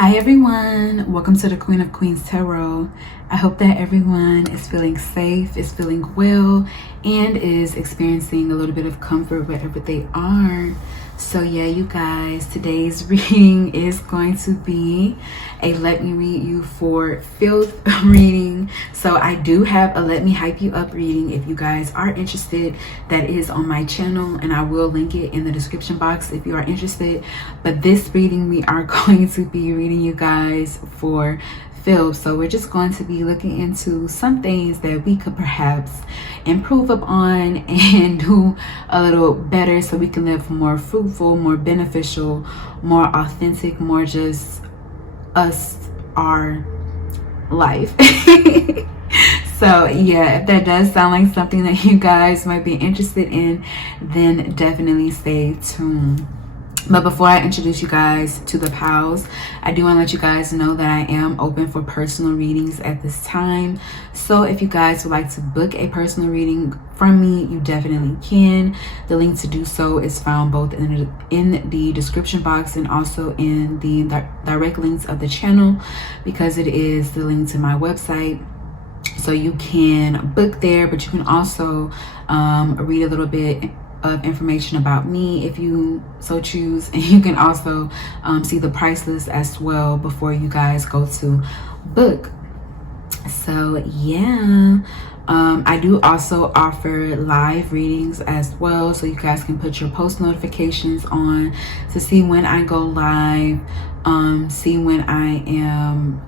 Hi everyone, welcome to the Queen of Queens Tarot. I hope that everyone is feeling safe, is feeling well, and is experiencing a little bit of comfort wherever they are. So yeah, you guys, today's reading is going to be a Let Me Read You for Filth reading. So I do have a Let Me Hype You Up reading if you guys are interested. That is on my channel, and I will link it in the description box if you are interested. But this reading, we are going to be reading you guys for filth. So we're just going to be looking into some things that we could perhaps improve upon and do a little better so we can live more fruitful, more beneficial, more authentic, more just us, our life. So yeah, if that does sound like something that you guys might be interested in, then definitely stay tuned. But before I introduce you guys to the pals, I do want to let you guys know that I am open for personal readings at this time. So if you guys would like to book a personal reading from me, you definitely can. The link to do so is found both in the description box and also in the direct links of the channel, because it is the link to my website. So you can book there, but you can also read a little bit of information about me if you so choose, and you can also see the price list as well before you guys go to book. So yeah, I do also offer live readings as well, so you guys can put your post notifications on to see when I go live, see when I am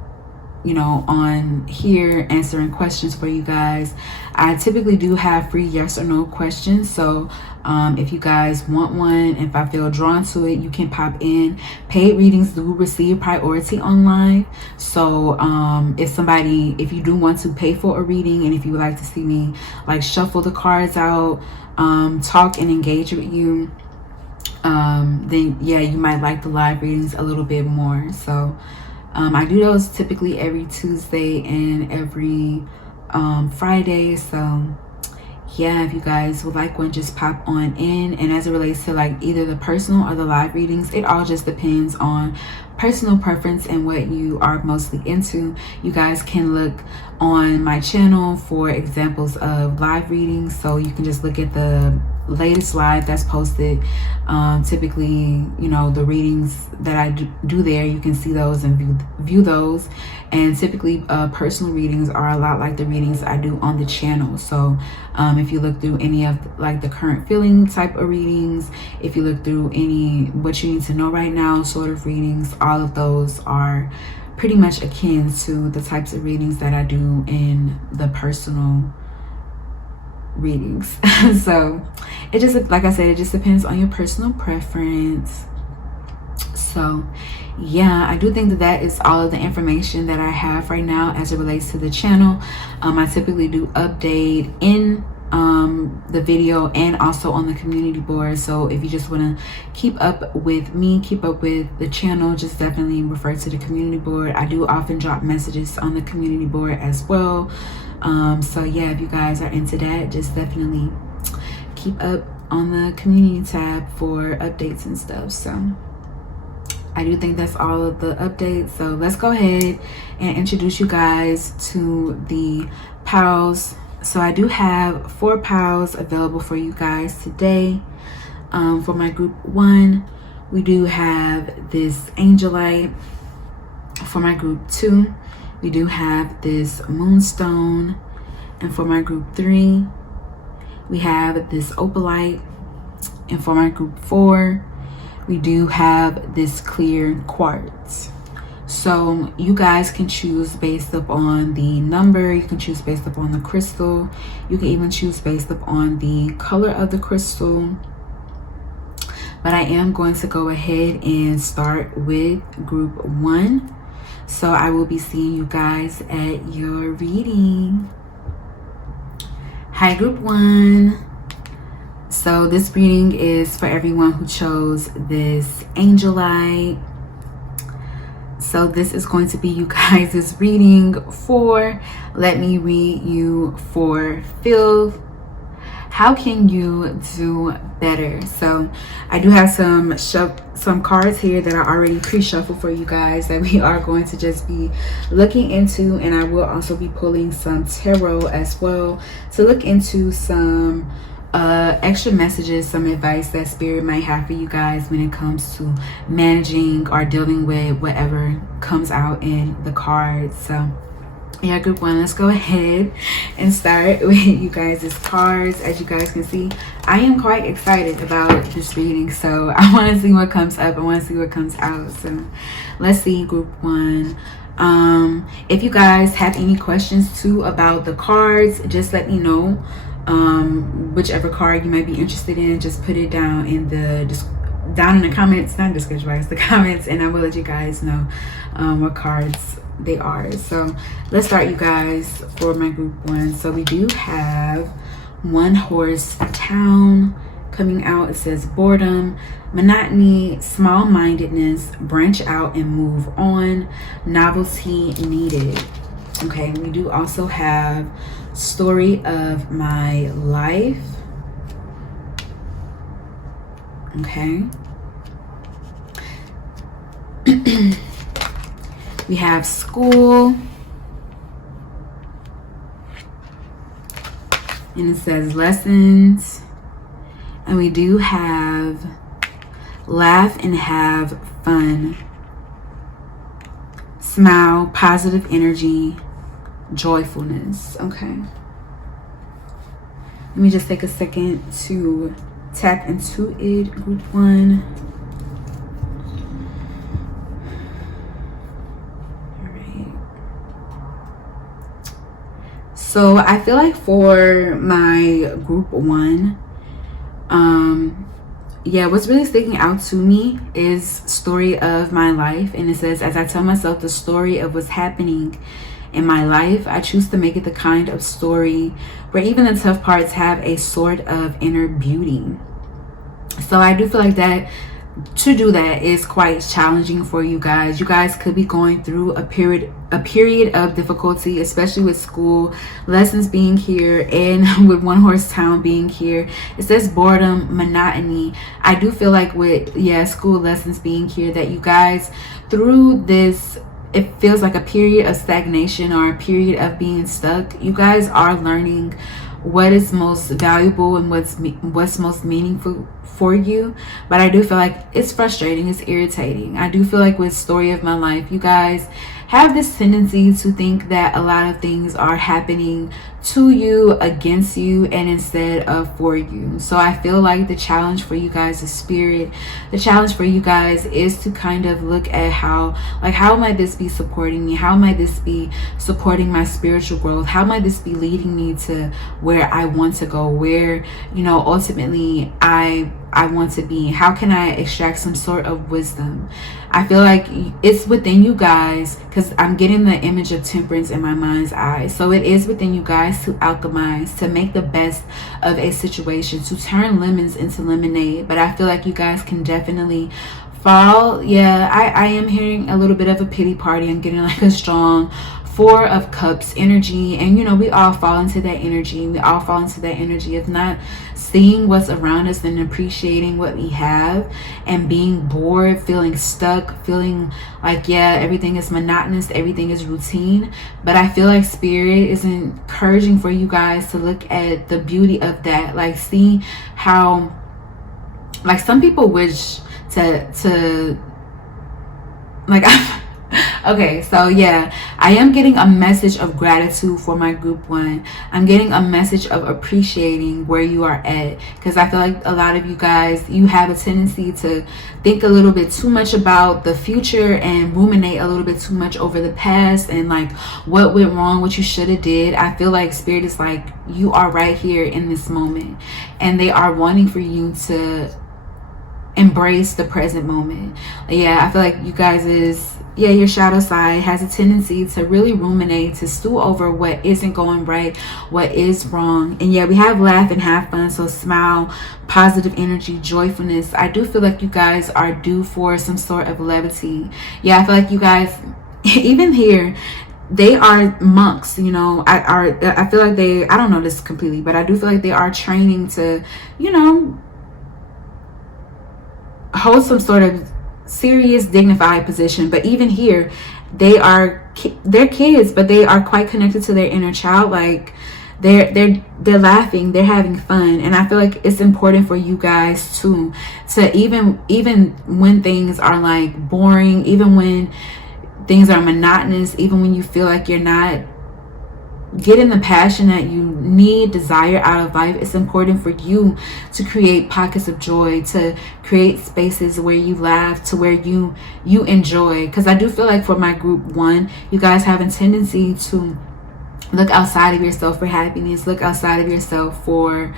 on here answering questions for you guys. I typically do have free yes or no questions, so if you guys want one, if I feel drawn to it, you can pop in. Paid readings do receive priority online, so if you do want to pay for a reading, and if you would like to see me like shuffle the cards out, talk and engage with you, then yeah, you might like the live readings a little bit more. So I do those typically every Tuesday and every Friday. So yeah, if you guys would like one, just pop on in. And as it relates to like either the personal or the live readings, it all just depends on personal preference and what you are mostly into. You guys can look on my channel for examples of live readings, so you can just look at the latest live that's posted. Typically, the readings that I do there, you can see those and view those. And typically personal readings are a lot like the readings I do on the channel. So if you look through any of like the current feeling type of readings, if you look through any what you need to know right now sort of readings, all of those are pretty much akin to the types of readings that I do in the personal readings. So it just, like I said, it just depends on your personal preference. So yeah, I do think that is all of the information that I have right now as it relates to the channel. I typically do update in the video and also on the community board. So if you just want to keep up with me, keep up with the channel, just definitely refer to the community board. I do often drop messages on the community board as well. So yeah, if you guys are into that, just definitely keep up on the community tab for updates and stuff. So I do think that's all of the updates. So let's go ahead and introduce you guys to the pals. So I do have 4 pals available for you guys today. For my group 1, we do have this Angelite. For my group 2, we do have this Moonstone. And for my group 3, we have this Opalite. And for my group 4, we do have this clear Quartz. So you guys can choose based upon the number, you can choose based upon the crystal, you can even choose based upon the color of the crystal. But I am going to go ahead and start with group 1. So I will be seeing you guys at your reading. Hi group 1. So this reading is for everyone who chose this Angelite. So this is going to be you guys' reading for Let Me Read You for Filth. how can you do better? So I do have some cards here that are already pre-shuffled for you guys that we are going to just be looking into, and I will also be pulling some tarot as well to look into some extra messages, some advice that spirit might have for you guys when it comes to managing or dealing with whatever comes out in the cards. So yeah, group one, let's go ahead and start with you guys' cards. As you guys can see, I am quite excited about this reading, so I want to see what comes up. I want to see what comes out. So let's see, group one. If you guys have any questions too about the cards, just let me know. Whichever card you might be interested in, just put it down in the comments, not description box, the comments, and I will let you guys know what cards they are. So let's start, you guys, for my group one. So we do have One Horse Town coming out. It says boredom, monotony, small-mindedness, branch out and move on, novelty needed. Okay, we do also have Story of My Life. Okay. We have School. And it says Lessons. And we do have Laugh and Have Fun. Smile, positive energy, joyfulness. Okay. Let me just take a second to tap into it, group one. So I feel like for my group one, yeah, what's really sticking out to me is Story of My Life. And it says, as I tell myself the story of what's happening in my life, I choose to make it the kind of story where even the tough parts have a sort of inner beauty. So I do feel like that to do that is quite challenging for you guys. You guys could be going through a period of difficulty, especially with school, lessons being here, and with One Horse Town being here. It says boredom, monotony. I do feel like with school, lessons being here, that you guys through this, it feels like a period of stagnation or a period of being stuck. You guys are learning what is most valuable and what's most meaningful for you. But I do feel like it's frustrating, it's irritating. I do feel like with Story of My Life, you guys have this tendency to think that a lot of things are happening to you, against you, and instead of for you. So I feel like the challenge for you guys is spirit. The challenge for you guys is to kind of look at how might this be supporting me? How might this be supporting my spiritual growth? How might this be leading me to where I want to go, where, you know, ultimately I want to be? How can I extract some sort of wisdom? I feel like it's within you guys, because I'm getting the image of temperance in my mind's eye. So it is within you guys to alchemize, to make the best of a situation, to turn lemons into lemonade. But I feel like you guys can definitely fall. Yeah, I am hearing a little bit of a pity party. I'm getting like a strong Four of Cups energy, and you know, we all fall into that energy. We all fall into that energy of not seeing what's around us and appreciating what we have, and being bored, feeling stuck, feeling like, yeah, everything is monotonous, everything is routine. But I feel like spirit is encouraging for you guys to look at the beauty of that, like see how, like, some people wish to like okay, so yeah, I am getting a message of gratitude for my group one. I'm getting a message of appreciating where you are at, because I feel like a lot of you guys, you have a tendency to think a little bit too much about the future and ruminate a little bit too much over the past and like what went wrong, what you should have did. I feel like spirit is like, you are right here in this moment, and they are wanting for you to embrace the present moment. Yeah, I feel like you guys is, yeah, your shadow side has a tendency to really ruminate, to stew over what isn't going right, what is wrong. And yeah, we have laugh and have fun, so smile, positive energy, joyfulness. I do feel like you guys are due for some sort of levity. Yeah, I feel like you guys, even here, they are monks, you know. I feel like they, I don't know this completely, but I do feel like they are training to, you know, hold some sort of serious, dignified position. But even here, they're kids, but they are quite connected to their inner child. Like they're laughing, they're having fun. And I feel like it's important for you guys to even when things are like boring, even when things are monotonous, even when you feel like you're not getting the passion that you need, desire out of life, it's important for you to create pockets of joy, to create spaces where you laugh, to where you enjoy. Because I do feel like for my group 1, you guys have a tendency to look outside of yourself for happiness, look outside of yourself for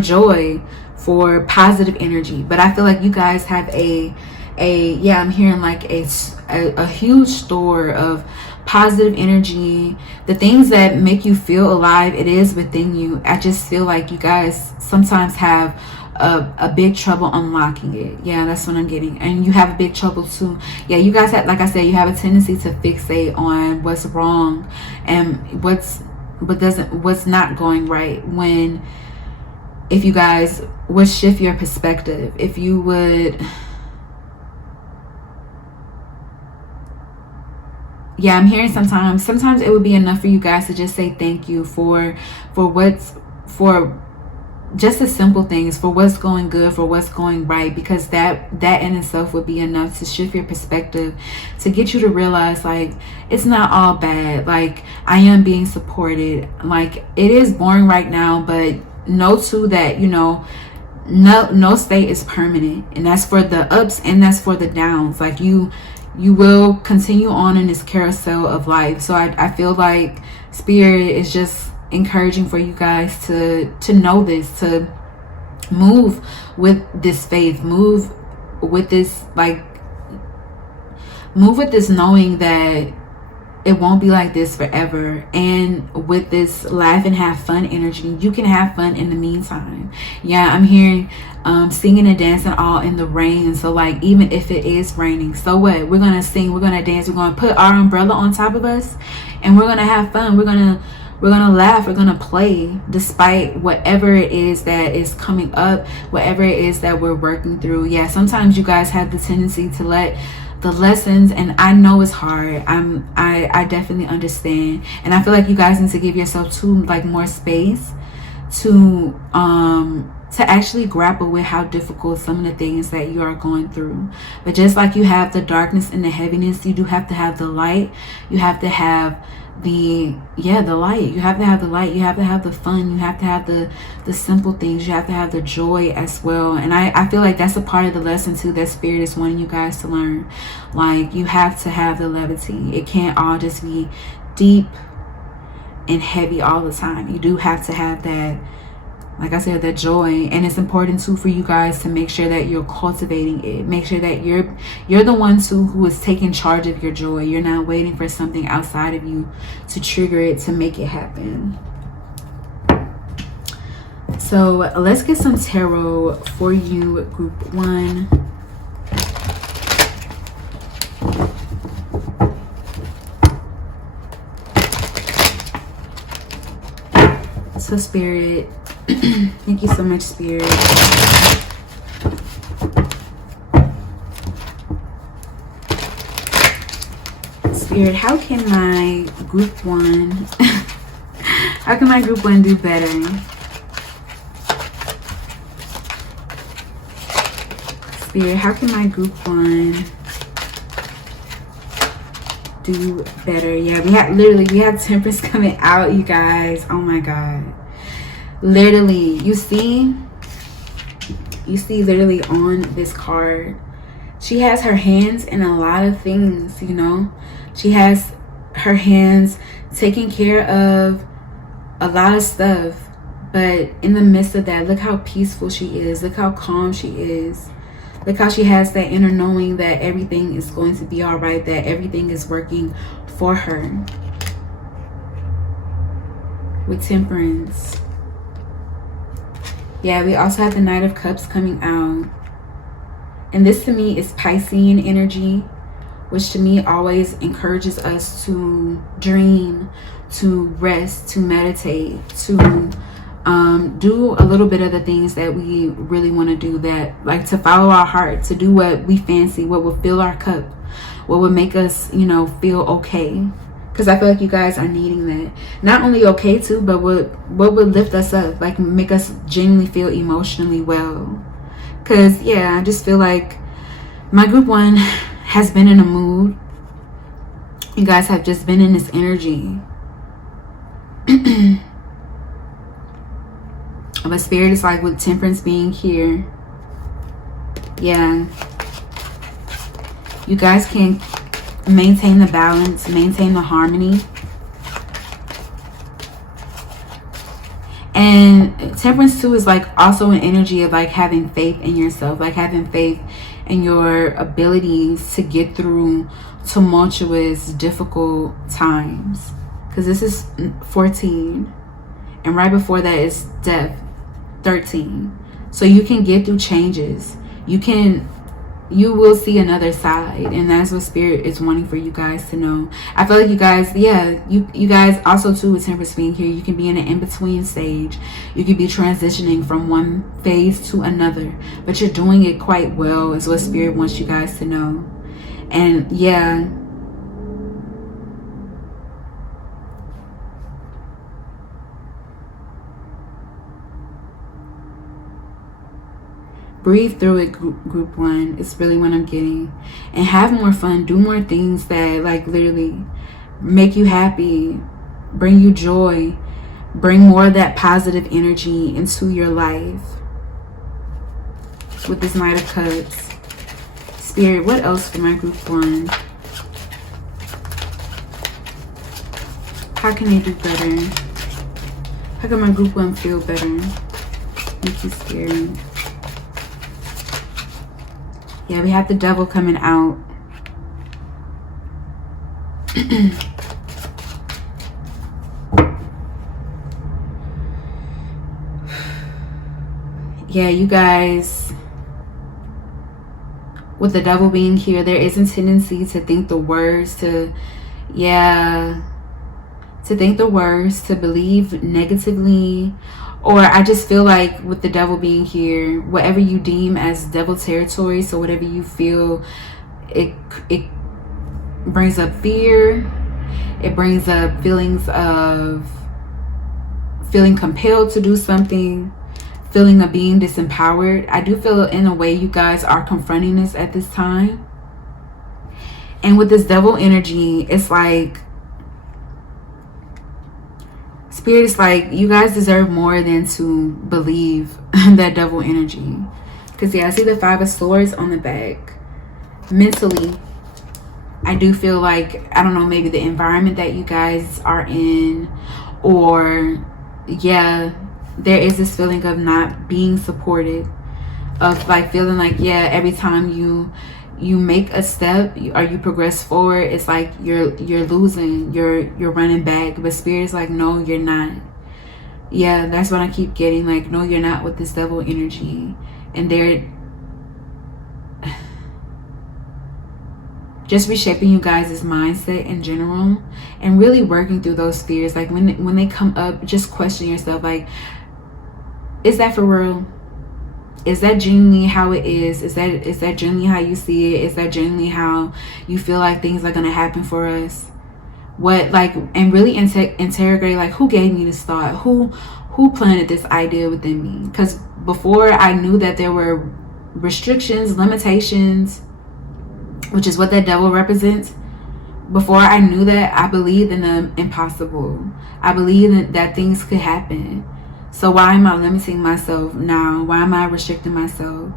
joy, for positive energy. But I feel like you guys have I'm hearing like a huge store of positive energy. The things that make you feel alive, it is within you. I just feel like you guys sometimes have a big trouble unlocking it. Yeah, that's what I'm getting. And you have a big trouble too. Yeah, you guys have, like I said, you have a tendency to fixate on what's wrong and what's not going right. When if you guys would shift your perspective, if you would, yeah, I'm hearing sometimes it would be enough for you guys to just say thank you for just the simple things, for what's going good, for what's going right, because that in itself would be enough to shift your perspective, to get you to realize like it's not all bad. Like I am being supported. Like it is boring right now, but know too that, you know, no state is permanent, and that's for the ups and that's for the downs. Like you will continue on in this carousel of life. So I feel like Spirit is just encouraging for you guys to know this, to move with this faith, move with this knowing that it won't be like this forever. And with this laugh and have fun energy, you can have fun in the meantime. Yeah, I'm hearing singing and dancing all in the rain. So like even if it is raining, so what? We're gonna sing, we're gonna dance, we're gonna put our umbrella on top of us, and we're gonna have fun. We're gonna laugh, we're gonna play despite whatever it is that is coming up, whatever it is that we're working through. Yeah, sometimes you guys have the tendency to let the lessons, and I know it's hard, I definitely understand, and I feel like you guys need to give yourself too like more space to actually grapple with how difficult some of the things that you are going through. But just like you have the darkness and the heaviness, you do have to have the light. You have to have the light. You have to have the light. You have to have the fun. You have to have the simple things. You have to have the joy as well. And I feel like that's a part of the lesson too that Spirit is wanting you guys to learn. Like you have to have the levity. It can't all just be deep and heavy all the time. You do have to have that, like I said, that joy. And it's important too for you guys to make sure that you're cultivating it. Make sure that you're the one too who is taking charge of your joy. You're not waiting for something outside of you to trigger it, to make it happen. So let's get some tarot for you, group 1. So Spirit, thank you so much, Spirit. Spirit, how can my group 1 how can my group 1 do better? Spirit, how can my group 1 do better? Yeah, we had Temperance coming out, you guys. Oh my God. Literally, you see literally on this card, she has her hands in a lot of things, you know. She has her hands taking care of a lot of stuff, but in the midst of that, look how peaceful she is. Look how calm she is. Look how she has that inner knowing that everything is going to be all right, that everything is working for her. With Temperance. Yeah, we also have the Knight of Cups coming out. And this to me is Piscean energy, which to me always encourages us to dream, to rest, to meditate, to do a little bit of the things that we really want to do, that like to follow our heart, to do what we fancy, what will fill our cup, what would make us, you know, feel okay. Because I feel like you guys are needing that. Not only okay too, but what would lift us up, like make us genuinely feel emotionally well. Because yeah, I just feel like my group 1 has been in a mood. You guys have just been in this energy. But Spirit is like, with Temperance being here, yeah, you guys can maintain the balance, maintain the harmony. And Temperance too is like also an energy of like having faith in yourself, like having faith in your abilities to get through tumultuous, difficult times. Because this is 14, and right before that is death, 13. So you can get through changes. You will see another side, and that's what Spirit is wanting for you guys to know. I feel like you guys, yeah, you guys also too, with Temperance being here, you can be in an in-between stage. You could be transitioning from one phase to another, but you're doing it quite well, is what Spirit wants you guys to know. And yeah, breathe through it, group 1. It's really what I'm getting. And have more fun. Do more things that like literally make you happy, bring you joy, bring more of that positive energy into your life. With this Knight of Cups. Spirit, what else for my group 1? How can they do better? How can my group 1 feel better? Thank you, Spirit. Yeah, we have the Devil coming out. Yeah, you guys, with the Devil being here, there is a tendency to think the worst, to think the worst, to believe negatively. Or I just feel like with the Devil being here, whatever you deem as devil territory, so whatever you feel, it brings up fear. It brings up feelings of feeling compelled to do something, feeling of being disempowered. I do feel in a way you guys are confronting this at this time. And with this Devil energy, it's like, Spirit is like, you guys deserve more than to believe that Devil energy. Because yeah, I see the 5 of Swords on the back. Mentally, I do feel like, I don't know, maybe the environment that you guys are in, or yeah, there is this feeling of not being supported, of like feeling like, yeah, every time you make a step or you progress forward, it's like you're losing, you're running back. But Spirit is like, no, you're not. Yeah, that's what I keep getting, like, no, you're not, with this Devil energy. And they're just reshaping you guys' mindset in general, and really working through those fears. Like when they come up, just question yourself, like, is that for real? Is that genuinely how it is? Is that genuinely how you see it? Is that genuinely how you feel like things are going to happen for us? What, like, and really interrogate, like, who gave me this thought? Who planted this idea within me? Because before I knew that there were restrictions, limitations, which is what that Devil represents. Before I knew that, I believed in the impossible. I believed that things could happen. So why am I limiting myself now? Why am I restricting myself?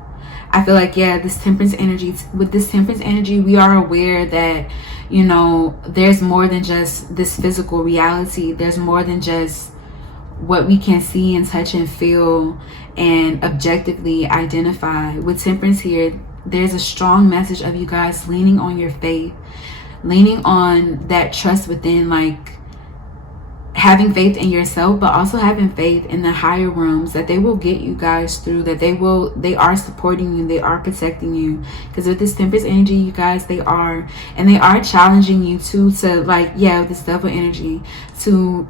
I feel like, yeah, this Temperance energy, with this Temperance energy, we are aware that, you know, there's more than just this physical reality. There's more than just what we can see and touch and feel and objectively identify. With Temperance here, there's a strong message of you guys leaning on your faith, leaning on that trust within, like, having faith in yourself, but also having faith in the higher realms that they will get you guys through, that they are supporting you, they are protecting you. Because with this Temperance energy, you guys, they are challenging you to like, yeah, with this Devil energy, to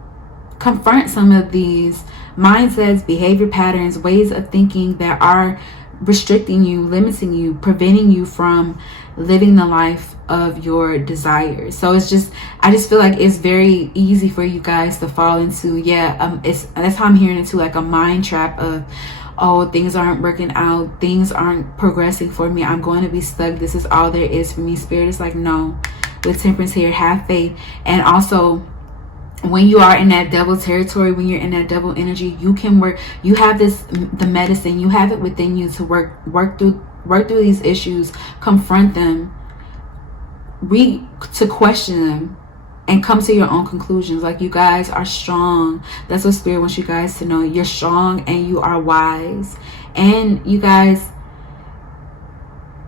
confront some of these mindsets, behavior patterns, ways of thinking that are restricting you, limiting you, preventing you from living the life of your desires. So it's just, I just feel like it's very easy for you guys to fall into, that's how I'm hearing it too, like a mind trap of, oh, things aren't working out, things aren't progressing for me, I'm going to be stuck, this is all there is for me. Spirit is like, no, with Temperance here, have faith. And also, when you are in that Devil territory, when you're in that Devil energy, you can work, you have the medicine, you have it within you to work through these issues, confront them, to question them, and come to your own conclusions. Like, you guys are strong. That's what Spirit wants you guys to know. You're strong and you are wise, and you guys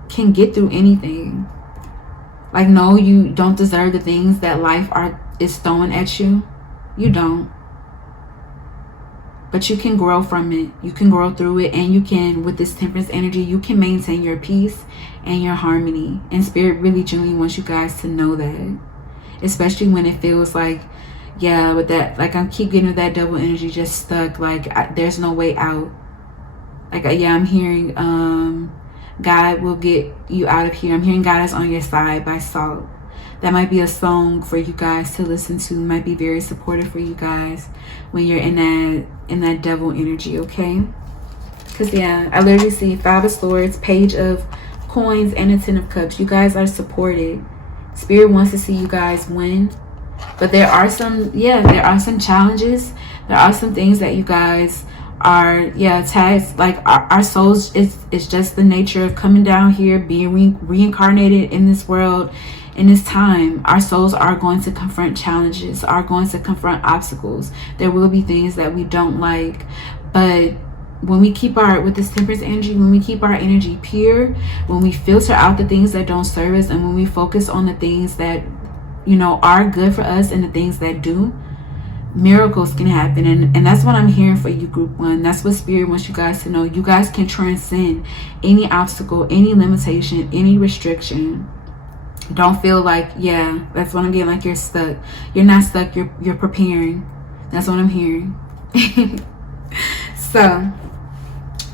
can get through anything. Like, no, you don't deserve the things that life is throwing at you. You don't. But you can grow from it. You can grow through it. And you can, with this Temperance energy, you can maintain your peace and your harmony. And Spirit really genuinely wants you guys to know that. Especially when it feels like, yeah, with that, like, I keep getting with that Devil energy, just stuck. Like, there's no way out. Like, yeah, I'm hearing God will get you out of here. I'm hearing God is on your side by Salt. That might be a song for you guys to listen to. It might be very supportive for you guys when you're in that Devil energy, okay? Because, yeah, I literally see 5 of Swords, Page of Coins, and a 10 of Cups. You guys are supported. Spirit wants to see you guys win. But there are some challenges. There are some things that you guys are, tasked. Like, our souls is just the nature of coming down here, being reincarnated in this world. In this time, our souls are going to confront challenges, are going to confront obstacles. There will be things that we don't like, but when we keep with this Temperance energy, when we keep our energy pure, when we filter out the things that don't serve us, and when we focus on the things that, are good for us and the things that do, miracles can happen. And that's what I'm hearing for you, Group 1. That's what Spirit wants you guys to know. You guys can transcend any obstacle, any limitation, any restriction. Don't feel like, that's what I'm getting, like you're stuck. You're not stuck, you're preparing. That's what I'm hearing. So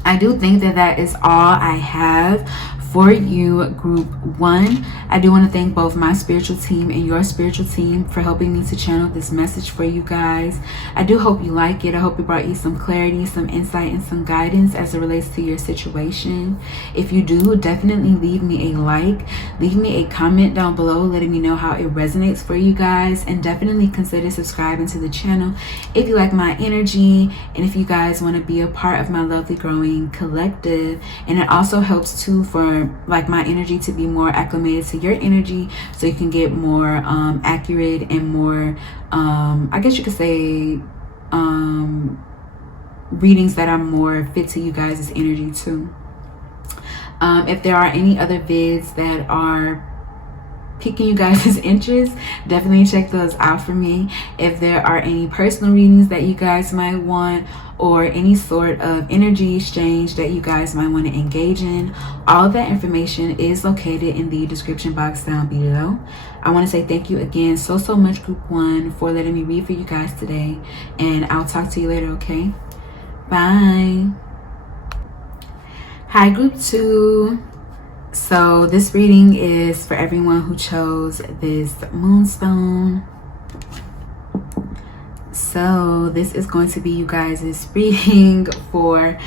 I do think that is all I have for you, Group 1. I do want to thank both my spiritual team and your spiritual team for helping me to channel this message for you guys. I do hope you like it. I hope it brought you some clarity, some insight, and some guidance as it relates to your situation. If you do, definitely leave me a like, leave me a comment down below letting me know how it resonates for you guys, and definitely consider subscribing to the channel if you like my energy, and if you guys want to be a part of my lovely growing collective. And it also helps too for like my energy to be more acclimated to your energy, so you can get more accurate and more I guess you could say readings that are more fit to you guys' energy too. If there are any other vids that are piquing you guys' interest, definitely check those out for me. If there are any personal readings that you guys might want, or any sort of energy exchange that you guys might want to engage in, all of that information is located in the description box down below. I want to say thank you again so much, Group 1, for letting me read for you guys today, and I'll talk to you later, okay? Bye. Hi, Group 2. So this reading is for everyone who chose this Moonstone. So this is going to be you guys' reading for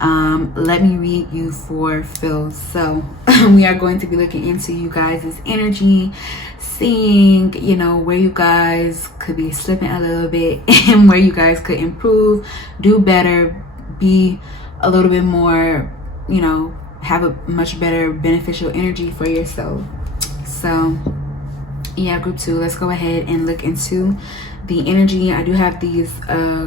let me read you for filth. So we are going to be looking into you guys' energy, seeing where you guys could be slipping a little bit and where you guys could improve, do better, be a little bit more, have a much better beneficial energy for yourself. So yeah, Group 2, let's go ahead and look into the energy. I do have these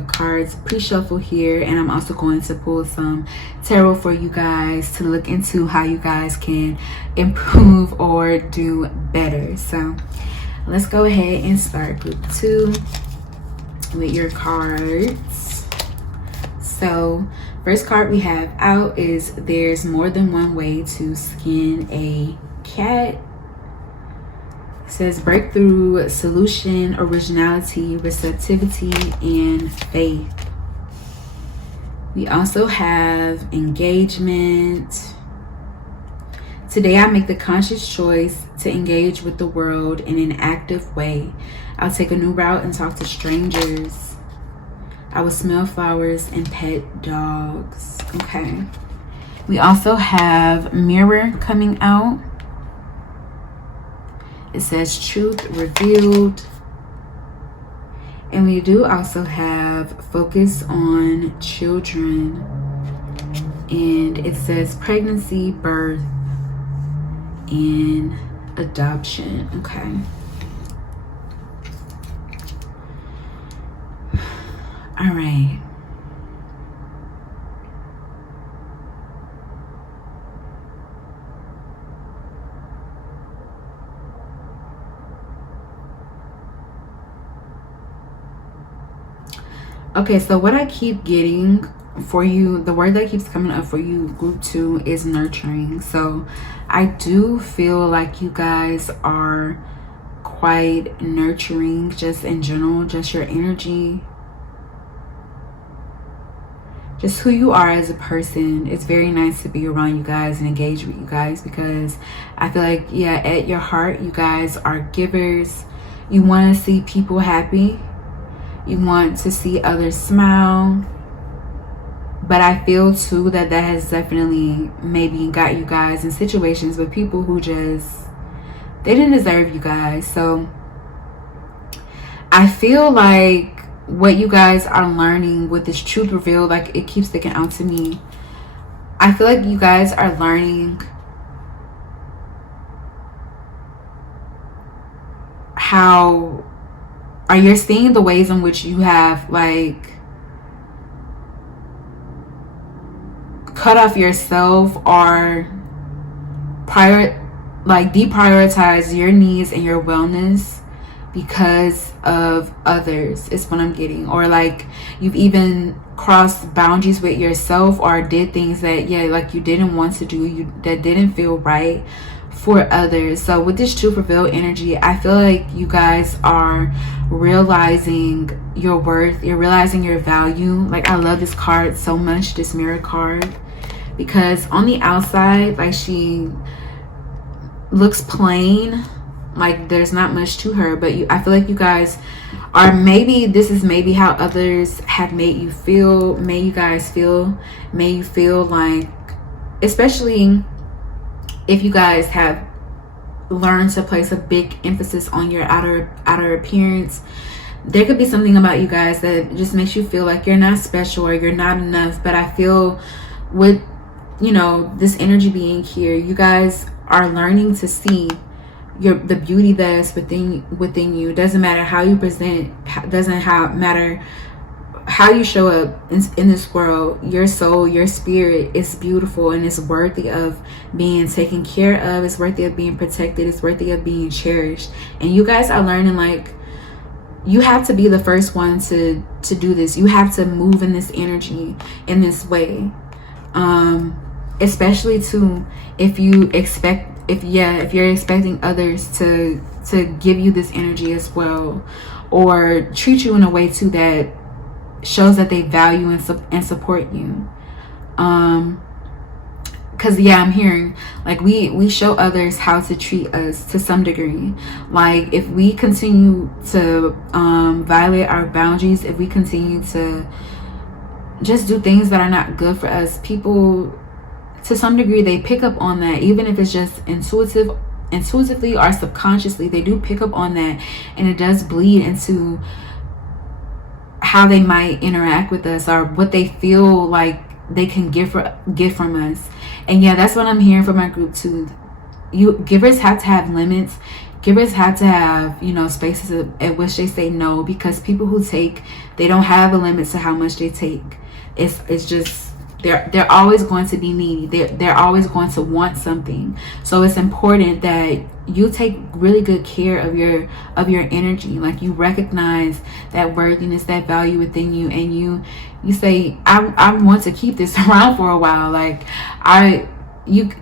cards pre-shuffled here, and I'm also going to pull some tarot for you guys to look into how you guys can improve or do better. So let's go ahead and start, Group 2. with your cards. So first card we have out is there's more than one way to skin a cat. It says breakthrough, solution, originality, receptivity, and faith. We also have engagement. Today I make the conscious choice to engage with the world in an active way. I'll take a new route and talk to strangers. I will smell flowers and pet dogs. Okay. We also have mirror coming out. It says truth revealed. And we do also have focus on children. And it says pregnancy, birth, and adoption. Okay. All right. Okay, so what I keep getting for you, the word that keeps coming up for you, group 2, is nurturing. So I do feel like you guys are quite nurturing just in general, just your energy, just who you are as a person. It's very nice to be around you guys and engage with you guys, because I feel like, yeah, at your heart, you guys are givers. You want to see people happy. You want to see others smile. But I feel too that that has definitely maybe got you guys in situations with people who just, they didn't deserve you guys. So I feel like what you guys are learning with this truth reveal, like, it keeps sticking out to me. I feel like you guys are learning how, or you're seeing the ways in which you have like cut off yourself or deprioritize your needs and your wellness because of others, is what I'm getting. Or like you've even crossed boundaries with yourself or did things that, yeah, like you didn't want to do, that didn't feel right for others. So with this truth reveal energy, I feel like you guys are realizing your worth. You're realizing your value. Like, I love this card so much, this mirror card, because on the outside, like, she looks plain, like there's not much to her, but I feel like you guys are, maybe this is maybe how others have made you feel, made you feel like, especially if you guys have learned to place a big emphasis on your outer appearance, there could be something about you guys that just makes you feel like you're not special or you're not enough. But I feel with, you know, this energy being here, you guys are learning to see the beauty that's within you. Doesn't matter how you present, doesn't matter how you show up in this world. Your soul, your spirit is beautiful and it's worthy of being taken care of. It's worthy of being protected. It's worthy of being cherished. And you guys are learning, like, you have to be the first one to do this. You have to move in this energy in this way, especially too if you're expecting others to give you this energy as well, or treat you in a way too that shows that they value and support you. Because, yeah, I'm hearing, like, we show others how to treat us to some degree. Like, if we continue to violate our boundaries, if we continue to just do things that are not good for us, people, to some degree, they pick up on that. Even if it's just intuitively or subconsciously, they do pick up on that, and it does bleed into how they might interact with us or what they feel like they can get from us. And yeah, that's what I'm hearing from my group too. Givers have to have limits. Givers have to have, you know, spaces at which they say no, because people who take, they don't have a limit to how much they take. It's just, They're always going to be needy. They're always going to want something. So it's important that you take really good care of your energy. Like, you recognize that worthiness, that value within you, and you say, I want to keep this around for a while. Like, you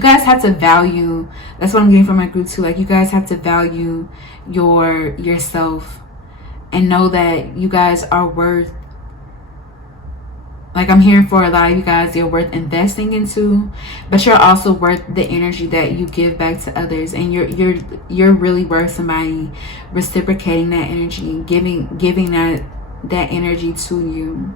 guys have to value, that's what I'm getting from my group too. Like, you guys have to value yourself and know that you guys are worth, like, I'm hearing for a lot of you guys, you're worth investing into, but you're also worth the energy that you give back to others. And you're really worth somebody reciprocating that energy, giving that energy to you.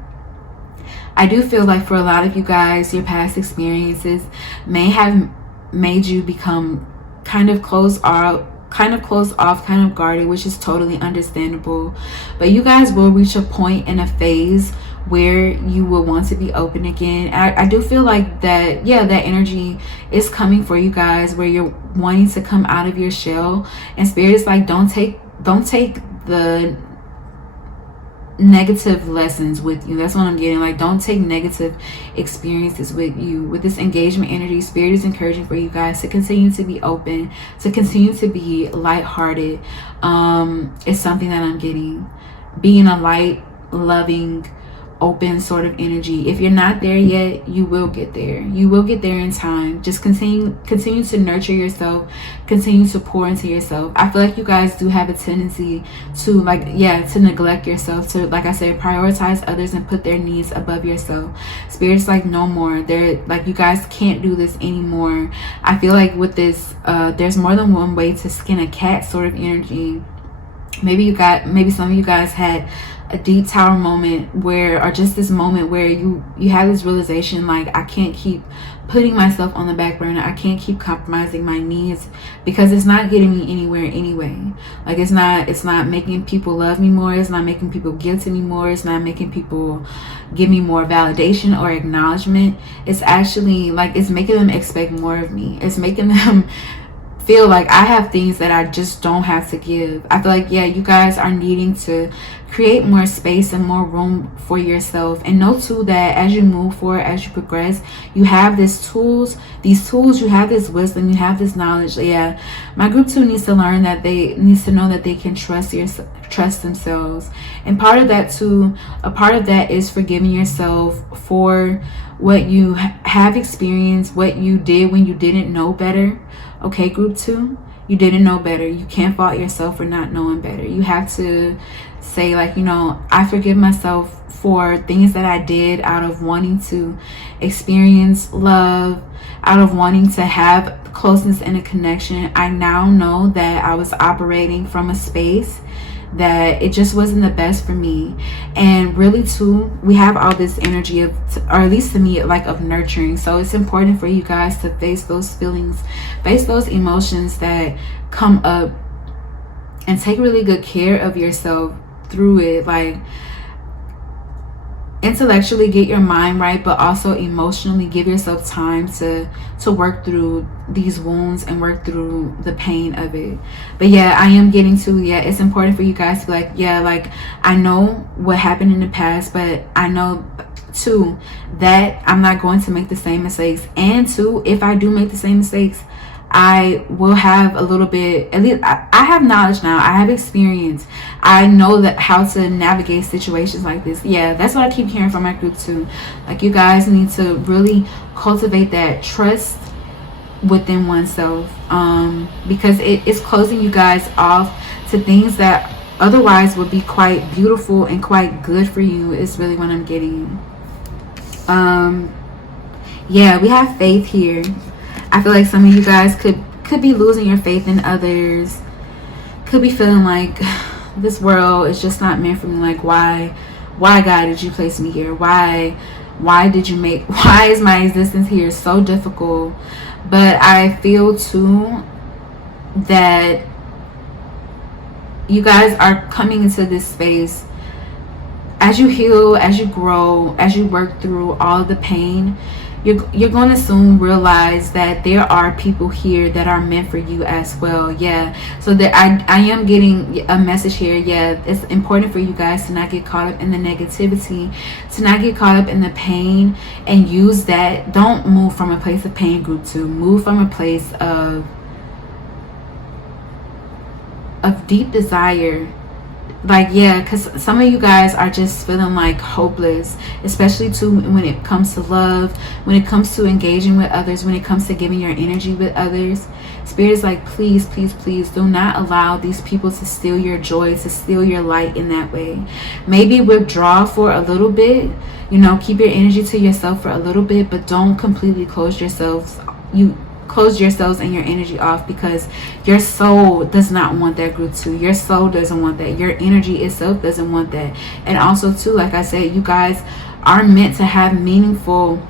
I do feel like for a lot of you guys, your past experiences may have made you become kind of closed off, kind of guarded, which is totally understandable. But you guys will reach a point in a phase where you will want to be open again. I do feel like that, yeah, that energy is coming for you guys, where you're wanting to come out of your shell. And Spirit is like, don't take the negative lessons with you. That's what I'm getting. Like, don't take negative experiences with you. With this engagement energy, Spirit is encouraging for you guys to continue to be open, to continue to be lighthearted. It's something that I'm getting. Being a light, loving, open sort of energy. If you're not there yet, you will get there. You will get there in time. Just continue to nurture yourself, continue to pour into yourself. I feel like you guys do have a tendency to, like, to neglect yourself, to, like I said, prioritize others and put their needs above yourself. Spirit's like, no more. They're like, you guys can't do this anymore. I feel like with this, there's more than one way to skin a cat sort of energy. Maybe some of you guys had a deep tower moment or just this moment where you have this realization, like, I can't keep putting myself on the back burner. I can't keep compromising my needs because it's not getting me anywhere anyway. Like, it's not making people love me more. It's not making people give to me more. It's not making people give me more validation or acknowledgement. It's actually, like, it's making them expect more of me. It's making them feel like I have things that I just don't have to give. I feel like, you guys are needing to create more space and more room for yourself. And know too that as you move forward, as you progress, you have these tools, you have this wisdom, you have this knowledge. My group too needs to learn that needs to know that they can trust themselves. And part of that is forgiving yourself for what you have experienced, what you did when you didn't know better. Okay, group 2, you didn't know better. You can't fault yourself for not knowing better. You have to say, like, I forgive myself for things that I did out of wanting to experience love, out of wanting to have closeness and a connection. I now know that I was operating from a space that it just wasn't the best for me. And really too, we have all this energy of, or at least to me, like, of nurturing. So it's important for you guys to face those feelings, face those emotions that come up, and take really good care of yourself through it. Like, intellectually get your mind right, but also emotionally give yourself time to work through these wounds and work through the pain of it. But I am getting to, it's important for you guys to be like, like, I know what happened in the past, but I know too that I'm not going to make the same mistakes. And too, if I do make the same mistakes, I will have a little bit, at least I have knowledge now. I have experience. I know that how to navigate situations like this. That's what I keep hearing from my group too. Like, you guys need to really cultivate that trust within oneself, because it is closing you guys off to things that otherwise would be quite beautiful and quite good for you, is really what I'm getting. We have faith here. I feel like some of you guys could be losing your faith in others, could be feeling like this world is just not meant for me. Like, why God did you place me here? Why is my existence here so difficult? But I feel too that you guys are coming into this space as you heal, as you grow, as you work through all of the pain. you're going to soon realize that there are people here that are meant for you as well. Yeah, so that I am getting a message here. Yeah, it's important for you guys to not get caught up in the negativity, to not get caught up in the pain, and use that. Don't move from a place of pain, group 2. Move from a place of deep desire. Like, yeah, because some of you guys are just feeling like hopeless, especially too when it comes to love, when it comes to engaging with others, when it comes to giving your energy with others. Spirit is like, please, please, please do not allow these people to steal your joy, to steal your light in that way. Maybe withdraw for a little bit, you know, keep your energy to yourself for a little bit, but don't completely close yourselves. Close yourselves and your energy off, because your soul does not want that, group 2. Your soul doesn't want that. Your energy itself doesn't want that. And also too, like I said, you guys are meant to have meaningful,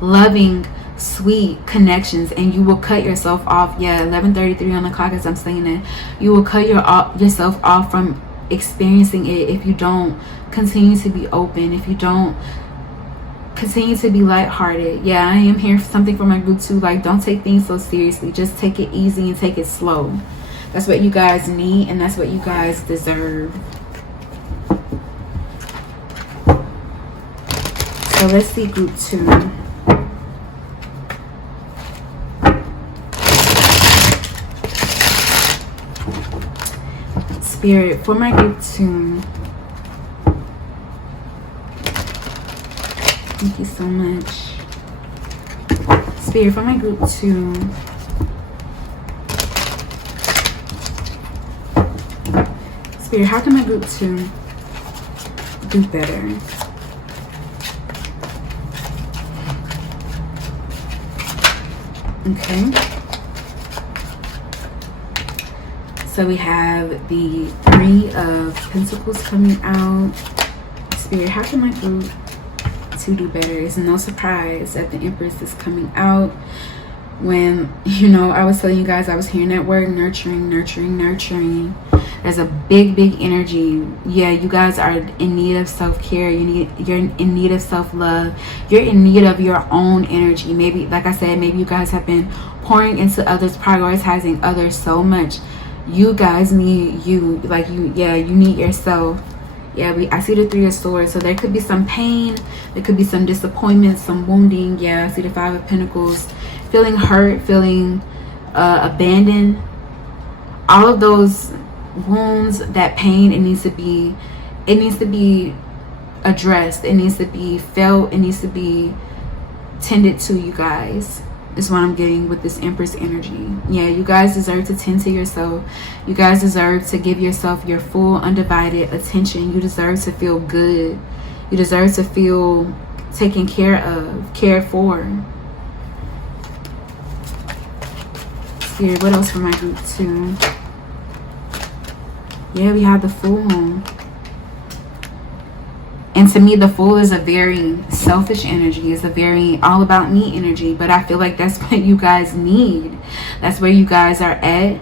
loving, sweet connections, and you will cut yourself off. Yeah, 11:33 on the clock as I'm saying that. You will cut yourself off from experiencing it if you don't continue to be open, if you don't continue to be lighthearted. Yeah, I am here for something for my group 2. Like, don't take things so seriously. Just take it easy and take it slow. That's what you guys need, and that's what you guys deserve. So let's see group 2. Spirit, for my group 2. Thank you so much. Spirit, for my group 2. Spirit, how can my group 2 do better? Okay. So we have the 3 of Pentacles coming out. Spirit, how can my group to do better? It's no surprise that the Empress is coming out. When, you know, I was telling you guys, I was hearing that word nurturing, nurturing, nurturing. There's a big energy. Yeah, you guys are in need of self-care. You're in need of self-love. You're in need of your own energy. Maybe, like I said, maybe you guys have been pouring into others, prioritizing others so much. You guys need you. Like, you need yourself. Yeah, I see the 3 of Swords. So there could be some pain. There could be some disappointment, some wounding. Yeah, I see the 5 of Pentacles. Feeling hurt, feeling abandoned. All of those wounds, that pain, it needs to be addressed. It needs to be felt. It needs to be tended to, you guys. Is what I'm getting with this Empress energy. Yeah, you guys deserve to tend to yourself. You guys deserve to give yourself your full undivided attention. You deserve to feel good. You deserve to feel taken care of, cared for. Spirit, what else for my group 2? Yeah, we have the Fool. And to me, the Fool is a very selfish energy. It's a very all about me energy. But I feel like that's what you guys need. That's where you guys are at.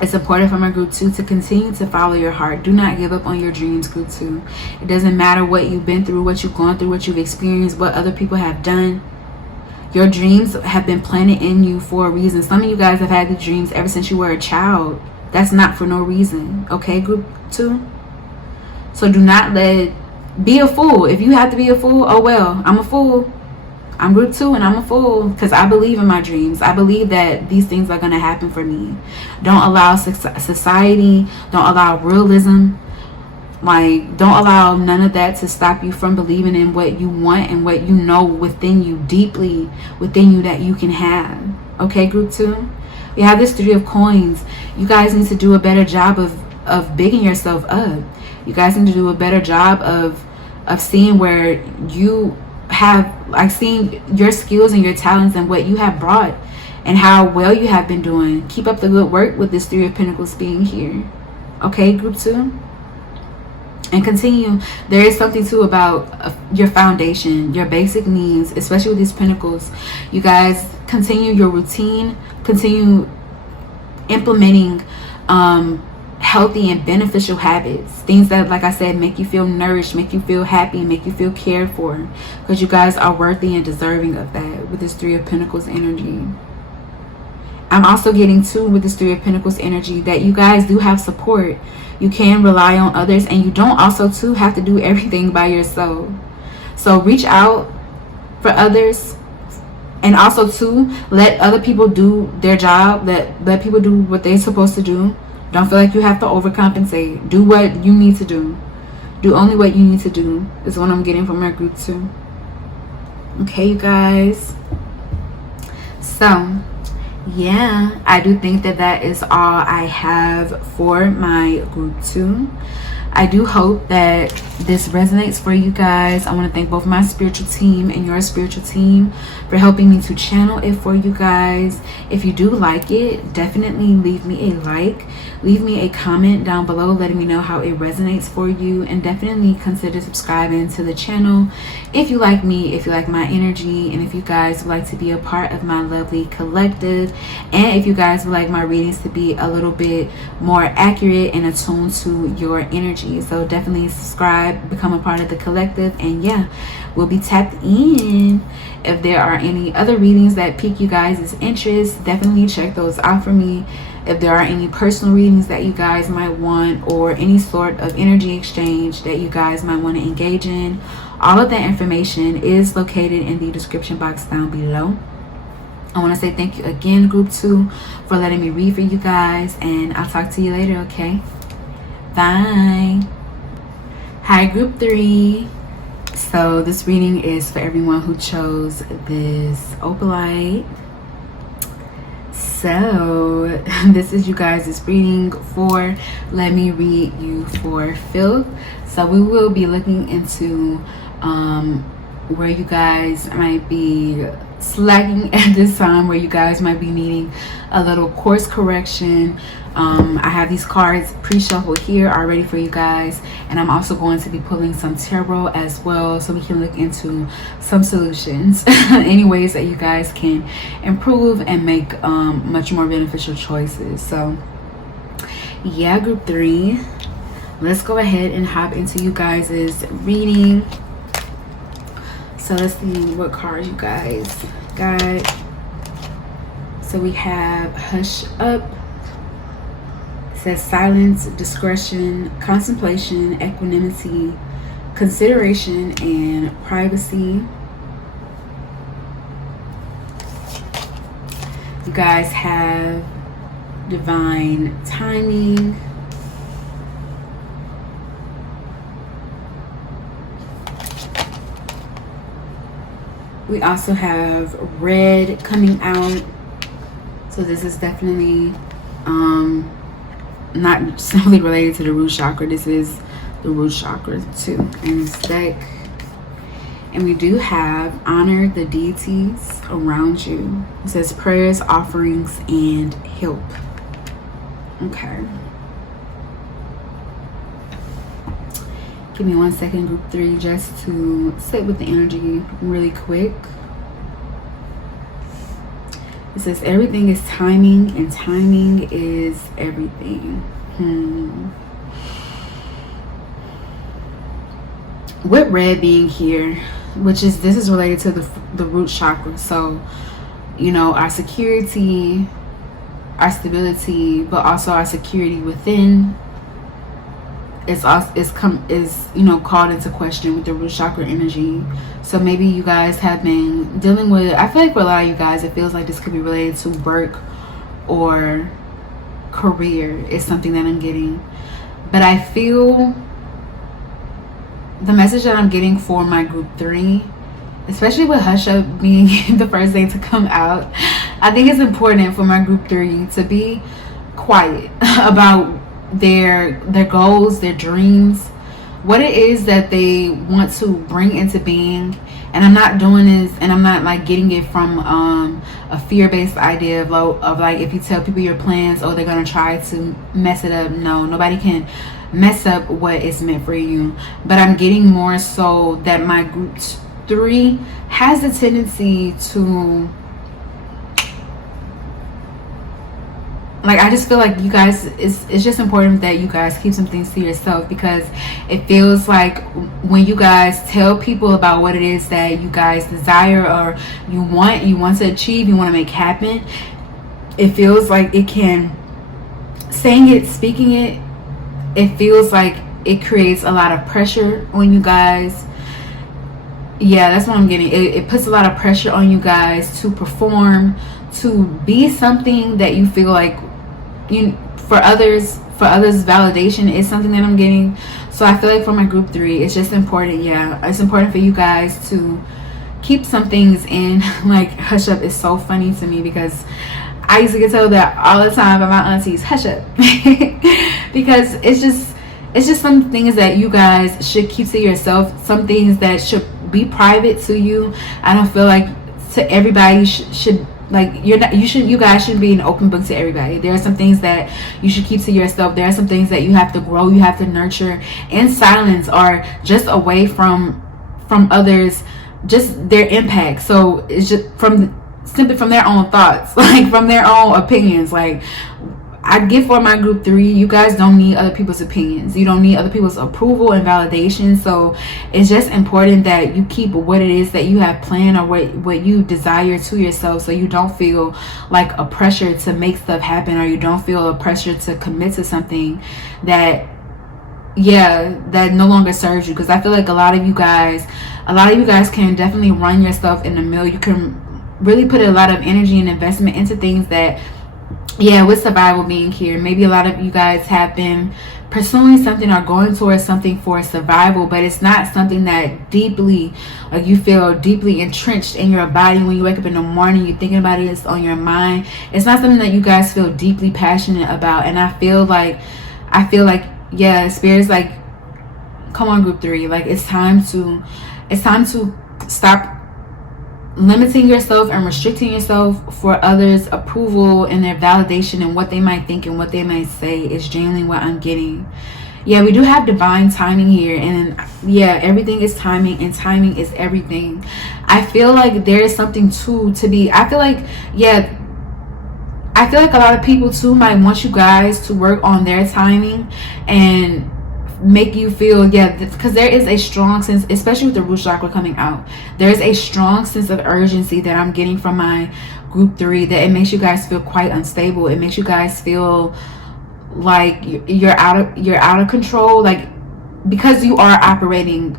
It's important for my group 2 to continue to follow your heart. Do not give up on your dreams, group 2. It doesn't matter what you've been through, what you've gone through, what you've experienced, what other people have done. Your dreams have been planted in you for a reason. Some of you guys have had these dreams ever since you were a child. That's not for no reason. Okay, group 2? So do not be a fool. If you have to be a fool, oh well, I'm a fool. I'm group 2 and I'm a fool because I believe in my dreams. I believe that these things are going to happen for me. Don't allow society, don't allow realism, like don't allow none of that to stop you from believing in what you want and what you know within you, deeply within you, that you can have. Okay, group 2? We have this 3 of Coins. You guys need to do a better job of bigging yourself up. You guys need to do a better job of seeing where you have, like, seeing your skills and your talents and what you have brought and how well you have been doing. Keep up the good work with this 3 of Pentacles being here. Okay, group 2? And continue. There is something too about your foundation, your basic needs, especially with these Pentacles. You guys continue your routine, continue implementing healthy and beneficial habits, things that, like I said, make you feel nourished, make you feel happy, make you feel cared for, because you guys are worthy and deserving of that with this Three of Pentacles energy. I'm also getting too with this Three of Pentacles energy that you guys do have support. You can rely on others, and you don't also too have to do everything by yourself. So reach out for others, and also too let other people do their job. Let people do what they're supposed to do. Don't feel like you have to overcompensate. Do what you need to do. Do only what you need to do is what I'm getting from my group too. Okay, you guys. So yeah, I do think that that is all I have for my group 2. I do hope that this resonates for you guys. I want to thank both my spiritual team and your spiritual team for helping me to channel it for you guys. If you do like it, definitely leave me a like. Leave me a comment down below letting me know how it resonates for you, and definitely consider subscribing to the channel if you like me, if you like my energy, and if you guys would like to be a part of my lovely collective, and if you guys would like my readings to be a little bit more accurate and attuned to your energy. So definitely subscribe, become a part of the collective, and yeah, we'll be tapped in. If there are any other readings that pique you guys' interest, definitely check those out for me. If there are any personal readings that you guys might want, or any sort of energy exchange that you guys might want to engage in, all of that information is located in the description box down below. I want to say thank you again, group 2, for letting me read for you guys, and I'll talk to you later, okay? Bye. Hi, group 3. So this reading is for everyone who chose this Opalite. So this is you guys' reading for Let Me Read You for Filth. So we will be looking into where you guys might be slacking at this time, where you guys might be needing a little course correction. I have these cards pre-shuffled here already for you guys, and I'm also going to be pulling some tarot as well, so we can look into some solutions any ways that you guys can improve and make much more beneficial choices. So yeah, group 3, let's go ahead and hop into you guys' reading. So let's see what cards you guys got. So we have Hush Up. It says silence, discretion, contemplation, equanimity, consideration, and privacy. You guys have divine timing. We also have red coming out. So this is definitely not simply related to the root chakra. This is the root chakra too in this deck. And we do have honor the deities around you. It says prayers, offerings, and help. Okay. Give me 1 second, group 3, just to sit with the energy really quick. It says everything is timing, and timing is everything. With red being here, which is, this is related to the root chakra. So, you know, our security, our stability, but also our security within is you know, called into question with the root chakra energy. So maybe you guys have been dealing with, I feel like for a lot of you guys, it feels like this could be related to work or career is something that I'm getting. But I feel the message that I'm getting for my group 3, especially with Hush Up being the first thing to come out, I think it's important for my group 3 to be quiet about their goals, their dreams, what it is that they want to bring into being. And I'm not doing this, and I'm not like getting it from a fear-based idea of like, if you tell people your plans, oh, they're gonna try to mess it up. No, nobody can mess up what is meant for you. But I'm getting more so that my group 3 has the tendency to like, I just feel like you guys, it's just important that you guys keep some things to yourself, because it feels like when you guys tell people about what it is that you guys desire or you want to achieve, you want to make happen, it feels like it can, saying it, speaking it, it feels like it creates a lot of pressure on you guys. Yeah, that's what I'm getting. It puts a lot of pressure on you guys to perform, to be something that you feel like for others validation is something that I'm getting. So I feel like for my group 3, it's just important. Yeah, it's important for you guys to keep some things in. Like, hush up is so funny to me, because I used to get told that all the time by my aunties, hush up. Because it's just some things that you guys should keep to yourself, some things that should be private to you. I don't feel like to everybody should like, you guys shouldn't be an open book to everybody. There are some things that you should keep to yourself. There are some things that you have to grow, you have to nurture in silence, or just away from others, just their impact. So it's just simply from their own thoughts, like from their own opinions. Like, I get for my group 3, you guys don't need other people's opinions. You don't need other people's approval and validation. So it's just important that you keep what it is that you have planned, or what you desire to yourself, so you don't feel like a pressure to make stuff happen, or you don't feel a pressure to commit to something that no longer serves you. Because I feel like a lot of you guys can definitely run your stuff in the mill. You can really put a lot of energy and investment into things that, with survival being here, maybe a lot of you guys have been pursuing something or going towards something for survival, but it's not something that deeply, like, you feel deeply entrenched in your body. When you wake up in the morning, you're thinking about it, it's on your mind. It's not something that you guys feel deeply passionate about. And I feel like Spirit's like, come on, group 3, like, it's time to stop limiting yourself and restricting yourself for others' approval and their validation and what they might think and what they might say. Is genuinely what I'm getting. Yeah, we do have divine timing here, and everything is timing, and timing is everything. I feel like there is something to be. I feel like a lot of people too might want you guys to work on their timing and make you feel, because there is a strong sense, especially with the root chakra coming out, there is a strong sense of urgency that I'm getting from my group 3, that it makes you guys feel quite unstable. It makes you guys feel like you're out of control, like, because you are operating,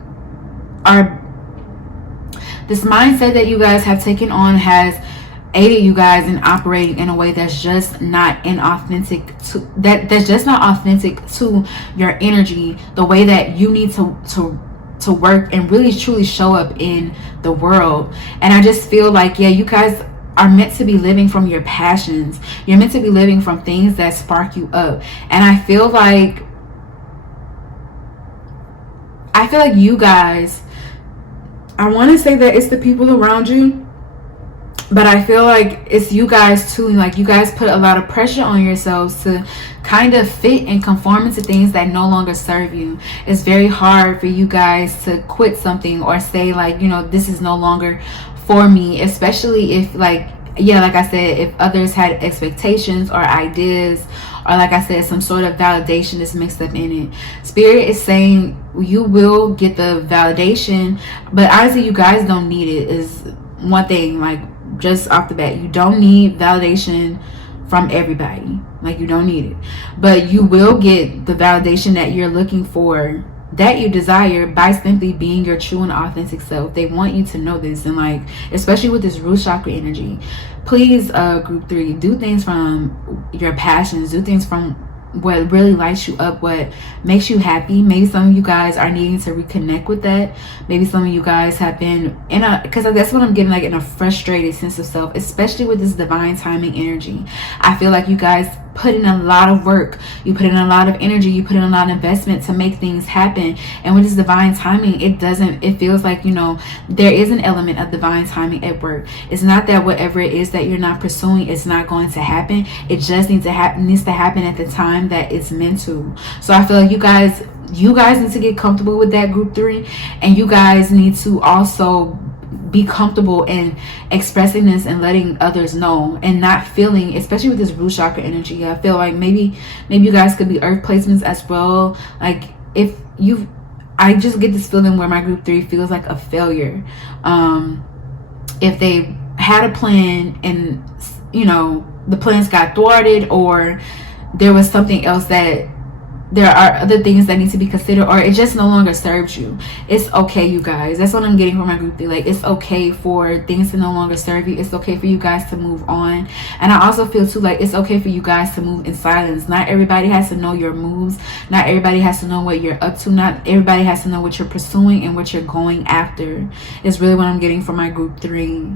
this mindset that you guys have taken on has aided you guys in operating in a way that's just not authentic to your energy, the way that you need to work and really truly show up in the world. And I just feel like, you guys are meant to be living from your passions. You're meant to be living from things that spark you up. And I feel like you guys, I want to say that it's the people around you, but I feel like it's you guys too. Like, you guys put a lot of pressure on yourselves to kind of fit and conform into things that no longer serve you. It's very hard for you guys to quit something or say, like, this is no longer for me, especially if, like I said, if others had expectations or ideas, or, like I said, some sort of validation is mixed up in it. Spirit is saying you will get the validation, but honestly, you guys don't need it, is one thing. Like, just off the bat, you don't need validation from everybody. Like, you don't need it, but you will get the validation that you're looking for, that you desire, by simply being your true and authentic self. They want you to know this. And, like, especially with this root chakra energy, please, group 3, do things from your passions, do things from what really lights you up, what makes you happy. Maybe some of you guys are needing to reconnect with that. Maybe some of you guys have been because that's what I'm getting, like, in a frustrated sense of self, especially with this divine timing energy. I feel like you guys put in a lot of work, you put in a lot of energy, you put in a lot of investment to make things happen. And with this divine timing, it feels like, there is an element of divine timing at work. It's not that whatever it is that you're not pursuing, it's not going to happen. It just needs to happen at the time that it's meant to. So I feel like you guys need to get comfortable with that, group 3, and you guys need to also be comfortable in expressing this and letting others know, and not feeling, especially with this root chakra energy. I feel like maybe you guys could be earth placements as well. Like if you, I just get this feeling where my group 3 feels like a failure. If they had a plan and, you know, the plans got thwarted, or there was something else that, there are other things that need to be considered, or it just no longer serves you. It's okay, you guys. That's what I'm getting from my group 3. Like, it's okay for things to no longer serve you. It's okay for you guys to move on. And I also feel too like it's okay for you guys to move in silence. Not everybody has to know your moves. Not everybody has to know what you're up to. Not everybody has to know what you're pursuing and what you're going after. It's really what I'm getting from my group 3.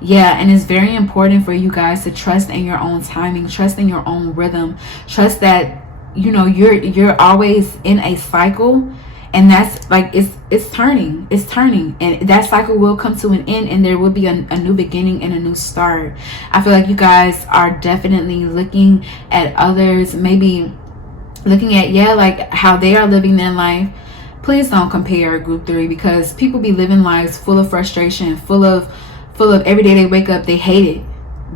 Yeah, and it's very important for you guys to trust in your own timing, trust in your own rhythm, trust that, you know, you're always in a cycle, and that's like it's turning, and that cycle will come to an end, and there will be a new beginning and a new start. I feel like you guys are definitely looking at others, maybe looking at, yeah, like how they are living their life. Please don't compare group 3, because people be living lives full of frustration, full of every day they wake up they hate it,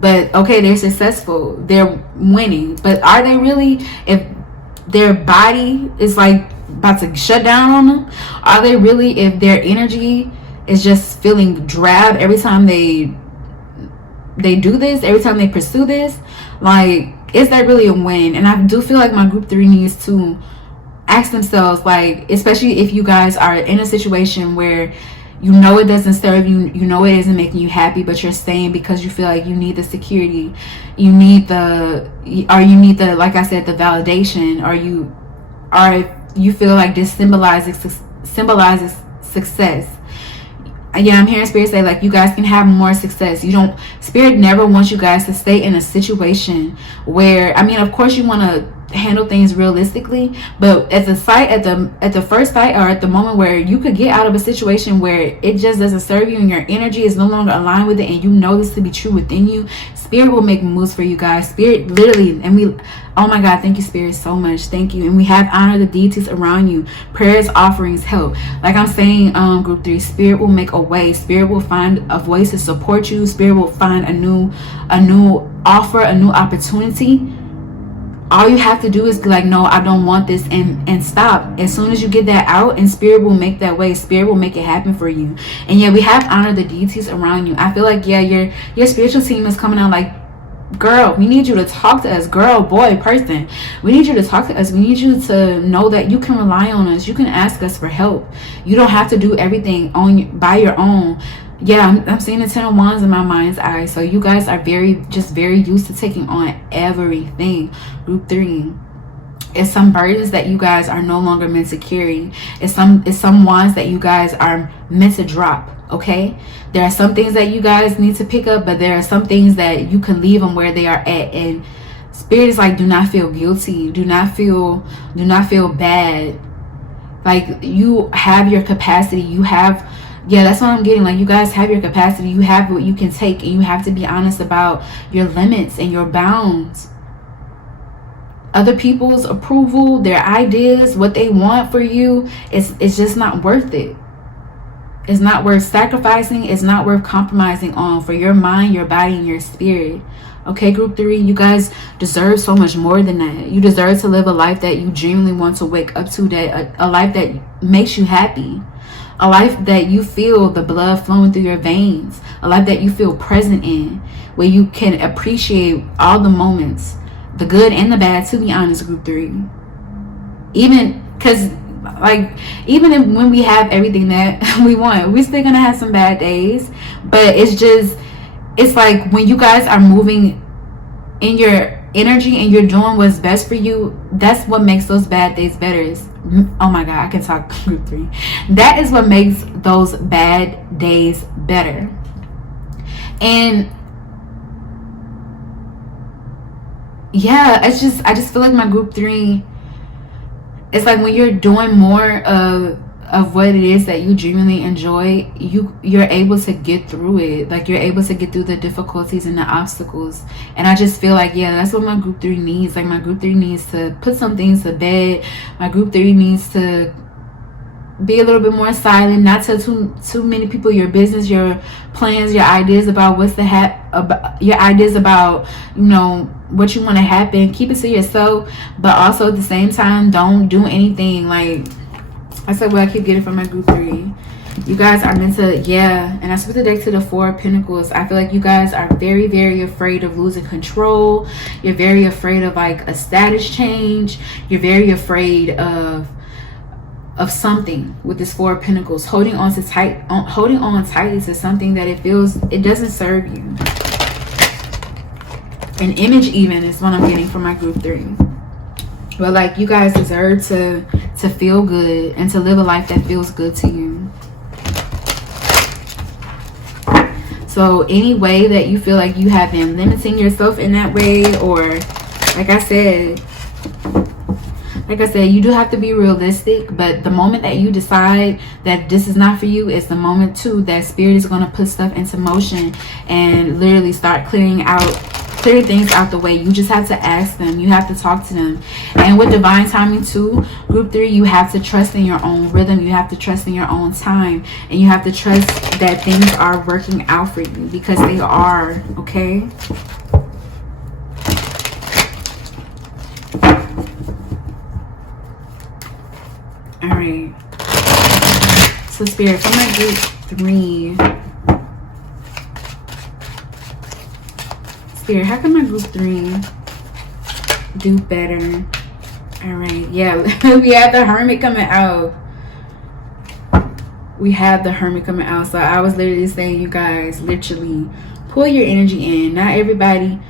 but okay, they're successful, they're winning, but are they really? If their body is like about to shut down on them, are they really? If their energy is just feeling drab every time they do this, every time they pursue this, like, is that really a win? And I do feel like my group 3 needs to ask themselves, like, especially if you guys are in a situation where you know it doesn't serve you, you know it isn't making you happy, but you're staying because you feel like you need the security, you need the, like I said, the validation, or you feel like this symbolizes success. Yeah, I'm hearing Spirit say, like, you guys can have more success. Spirit never wants you guys to stay in a situation where, I mean, of course you want to handle things realistically, but at the first sight, or at the moment where you could get out of a situation where it just doesn't serve you and your energy is no longer aligned with it, and you know this to be true within you, Spirit will make moves for you guys. Spirit literally, and oh my God, thank you, Spirit, so much. Thank you. And we have honor the deities around you, prayers, offerings, help. Like I'm saying, group 3, Spirit will make a way. Spirit will find a voice to support you. Spirit will find a new offer, a new opportunity. All you have to do is be like, no, I don't want this, and stop. As soon as you get that out, and Spirit will make that way. Spirit will make it happen for you. And yeah, we have honor the deities around you. I feel like, yeah, your spiritual team is coming out like, girl, we need you to talk to us. Girl, boy, person, we need you to talk to us. We need you to know that you can rely on us. You can ask us for help. You don't have to do everything by your own. Yeah, I'm seeing the 10 of Wands in my mind's eye. So you guys are very used to taking on everything. Group 3. It's some burdens that you guys are no longer meant to carry. It's some wands that you guys are meant to drop. Okay, there are some things that you guys need to pick up, but there are some things that you can leave them where they are at. And Spirit is like, do not feel guilty. Do not feel bad. Like, you have your capacity. You have, yeah, that's what I'm getting. Like, you guys have your capacity. You have what you can take, and you have to be honest about your limits and your bounds. Other people's approval, their ideas, what they want for you, it's just not worth it. It's not worth sacrificing. It's not worth compromising on for your mind, your body, and your spirit. Okay, group 3, you guys deserve so much more than that. You deserve to live a life that you genuinely want to wake up to, that a life that makes you happy. A life that you feel the blood flowing through your veins. A life that you feel present in, where you can appreciate all the moments, the good and the bad, to be honest, group 3. Even because, like, even when we have everything that we want, we're still gonna have some bad days. But it's like, when you guys are moving in your energy and you're doing what's best for you, that's what makes those bad days better. Oh my God, I can talk. Group 3. That is what makes those bad days better. And yeah, I just feel like my group 3, it's like when you're doing more of what it is that you genuinely enjoy, you're able to get through it. Like, you're able to get through the difficulties and the obstacles. And I just feel like, yeah, that's what my group 3 needs. Like, my group 3 needs to put some things to bed. My group 3 needs to be a little bit more silent, not tell too many people your business, your plans, your ideas about what's your ideas about, you know, what you want to happen. Keep it to yourself, but also at the same time, don't do anything. Like I said, what I keep getting from my group 3. You guys are meant to, and I split the deck to the 4 of Pentacles. I feel like you guys are very, very afraid of losing control. You're very afraid of like a status change. You're very afraid of something with this 4 of Pentacles. Holding on tightly to something that it doesn't serve you. An image even is what I'm getting from my group 3. But like, you guys deserve to feel good and to live a life that feels good to you. So any way that you feel like you have been limiting yourself in that way, or like I said, you do have to be realistic, but the moment that you decide that this is not for you is the moment too that Spirit is going to put stuff into motion and literally start clearing things out the way. You just have to ask them. You have to talk to them. And with divine timing too, group 3, you have to trust in your own rhythm. You have to trust in your own time. And you have to trust that things are working out for you, because they are, okay? Alright. So Spirit, for my group 3... Spirit, how can my group 3 do better? All right, yeah, we have the Hermit coming out. So I was literally saying, you guys, literally pull your energy in. Not everybody.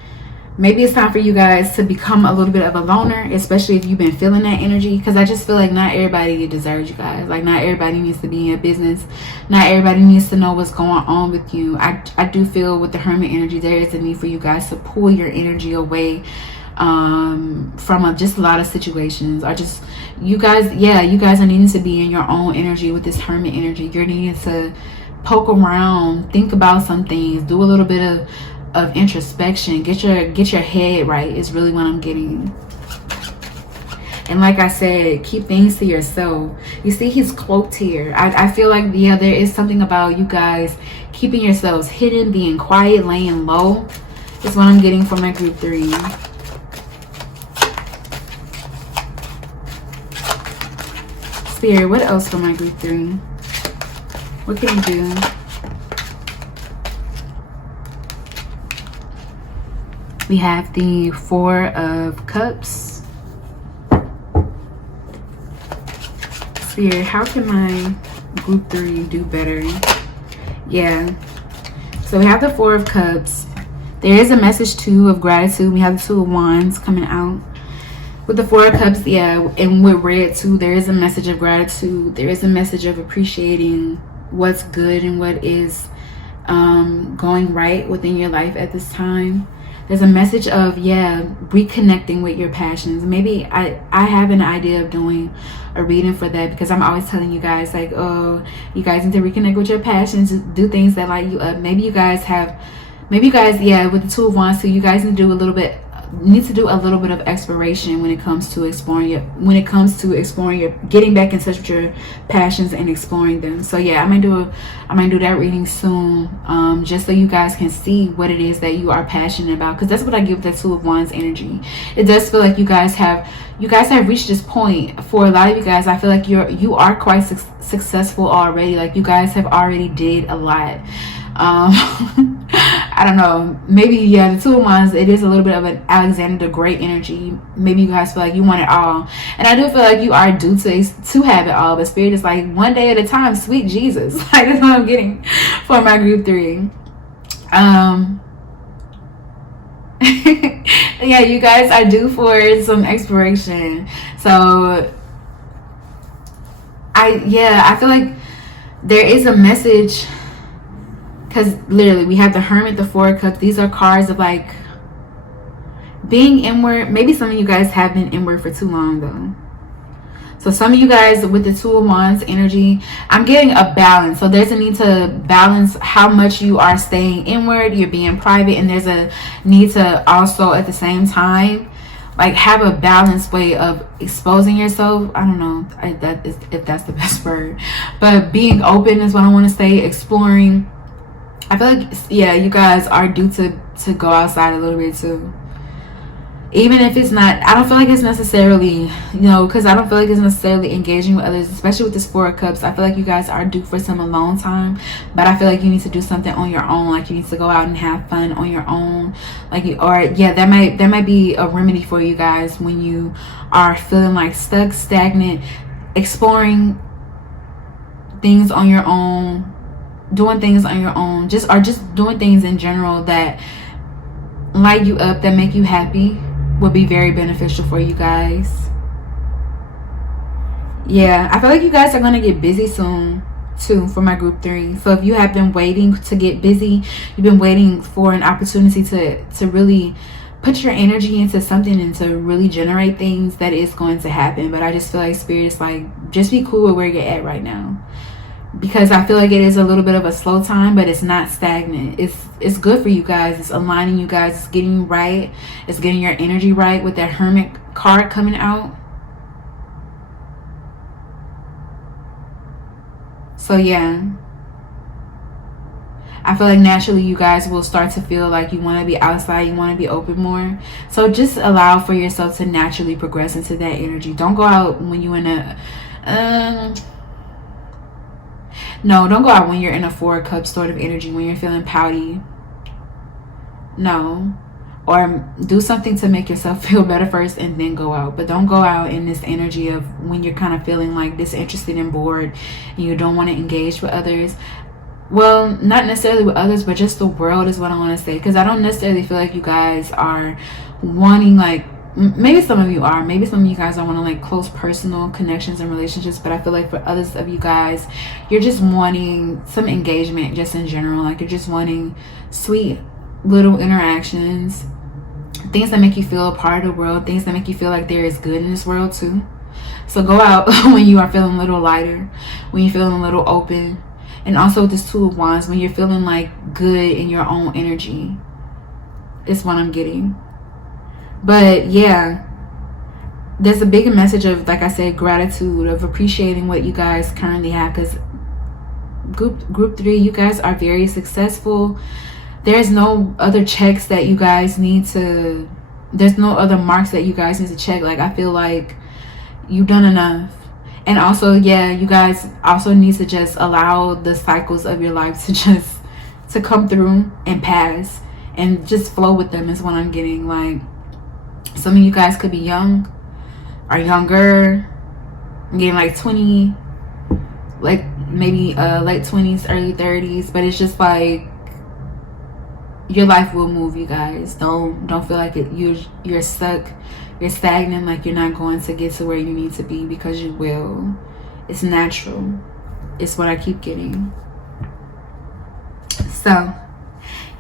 Maybe it's time for you guys to become a little bit of a loner, especially if you've been feeling that energy. Because I just feel like not everybody deserves you guys. Like, not everybody needs to be in your business. Not everybody needs to know what's going on with you. I do feel with the Hermit energy, there is a need for you guys to pull your energy away from just a lot of situations. Or just, you guys are needing to be in your own energy with this Hermit energy. You're needing to poke around, think about some things, do a little bit of introspection, get your head right is really what I'm getting. And like I said, keep things to yourself. You see, he's cloaked here. I feel like, there is something about you guys keeping yourselves hidden, being quiet, laying low is what I'm getting from my group 3. Spirit, what else for my group 3? What can you do? We have the 4 of Cups. Spirit, how can my group 3 do better? Yeah. So we have the 4 of Cups. There is a message too of gratitude. We have the 2 of Wands coming out. With the 4 of Cups, and with red too, there is a message of gratitude. There is a message of appreciating what's good and what is going right within your life at this time. There's a message of, reconnecting with your passions. Maybe I have an idea of doing a reading for that, because I'm always telling you guys, like, oh, you guys need to reconnect with your passions, do things that light you up. Maybe you guys, with the 2 of Wands too, you guys need to do a little bit of exploration when it comes to exploring your getting back in touch with your passions and exploring them. So yeah, I might do that reading soon, just so you guys can see what it is that you are passionate about, because that's what I give that 2 of Wands energy. It does feel like you guys have reached this point. For a lot of you guys, I feel like you are quite successful already. Like, you guys have already did a lot. I don't know, maybe the 2 of Wands, it is a little bit of an Alexander the Great energy. Maybe you guys feel like you want it all, and I do feel like you are due to have it all, but Spirit is like, one day at a time, sweet Jesus. Like, that's what I'm getting for my group 3. Yeah, you guys are due for some exploration. So I feel like there is a message. Because literally, we have the Hermit, the 4 of Cups. These are cards of like being inward. Maybe some of you guys have been inward for too long though. So some of you guys with the 2 of Wands energy, I'm getting a balance. So there's a need to balance how much you are staying inward, you're being private, and there's a need to also at the same time like have a balanced way of exposing yourself. I don't know if that's the best word, but being open is what I want to say. Exploring. I feel like, yeah, you guys are due to go outside a little bit too. Even if it's not, I don't feel like it's necessarily, because I don't feel like it's necessarily engaging with others, especially with this Four of Cups. I feel like you guys are due for some alone time, but I feel like you need to do something on your own. Like you need to go out and have fun on your own. That might be a remedy for you guys when you are feeling like stuck, stagnant, exploring things on your own, doing things on your own, just doing things in general that light you up, that make you happy, will be very beneficial for you guys. Yeah, I feel like you guys are going to get busy soon too for my group 3. So if you have been waiting to get busy, you've been waiting for an opportunity to really put your energy into something and to really generate things, that is going to happen. But I just feel like Spirit is like, just be cool with where you're at right now, because I feel like it is a little bit of a slow time, but it's not stagnant. It's good for you guys. It's aligning you guys. It's getting you right. It's getting your energy right with that Hermit card coming out. So yeah, I feel like naturally you guys will start to feel like you want to be outside, you want to be open more. So just allow for yourself to naturally progress into that energy. Don't go out when you're in a no, don't go out when you're in a Four of Cups sort of energy, when you're feeling pouty. No. Or do something to make yourself feel better first and then go out. But don't go out in this energy of when you're kind of feeling like disinterested and bored and you don't want to engage with others. Well, not necessarily with others, but just the world is what I want to say. Because I don't necessarily feel like you guys are wanting, like, maybe some of you are, maybe some of you guys are wanting like close personal connections and relationships, but I feel like for others of you guys, you're just wanting some engagement just in general. Like you're just wanting sweet little interactions, things that make you feel a part of the world, things that make you feel like there is good in this world too. So go out when you are feeling a little lighter, when you're feeling a little open. And also with this Two of Wands, when you're feeling like good in your own energy, is what I'm getting. But yeah, there's a bigger message of, like I said, gratitude, of appreciating what you guys currently have, because group 3, you guys are very successful. There's no other checks that you guys need to, there's no other marks that you guys need to check. Like I feel like you've done enough. And also, yeah, you guys also need to just allow the cycles of your life to come through and pass, and just flow with them is what I'm getting. Like some of you guys could be young or younger. I'm getting like 20, like maybe late 20s, early 30s. But it's just like your life will move, you guys. Don't feel like you're stuck, you're stagnant, like you're not going to get to where you need to be, because you will. It's natural. It's what I keep getting. So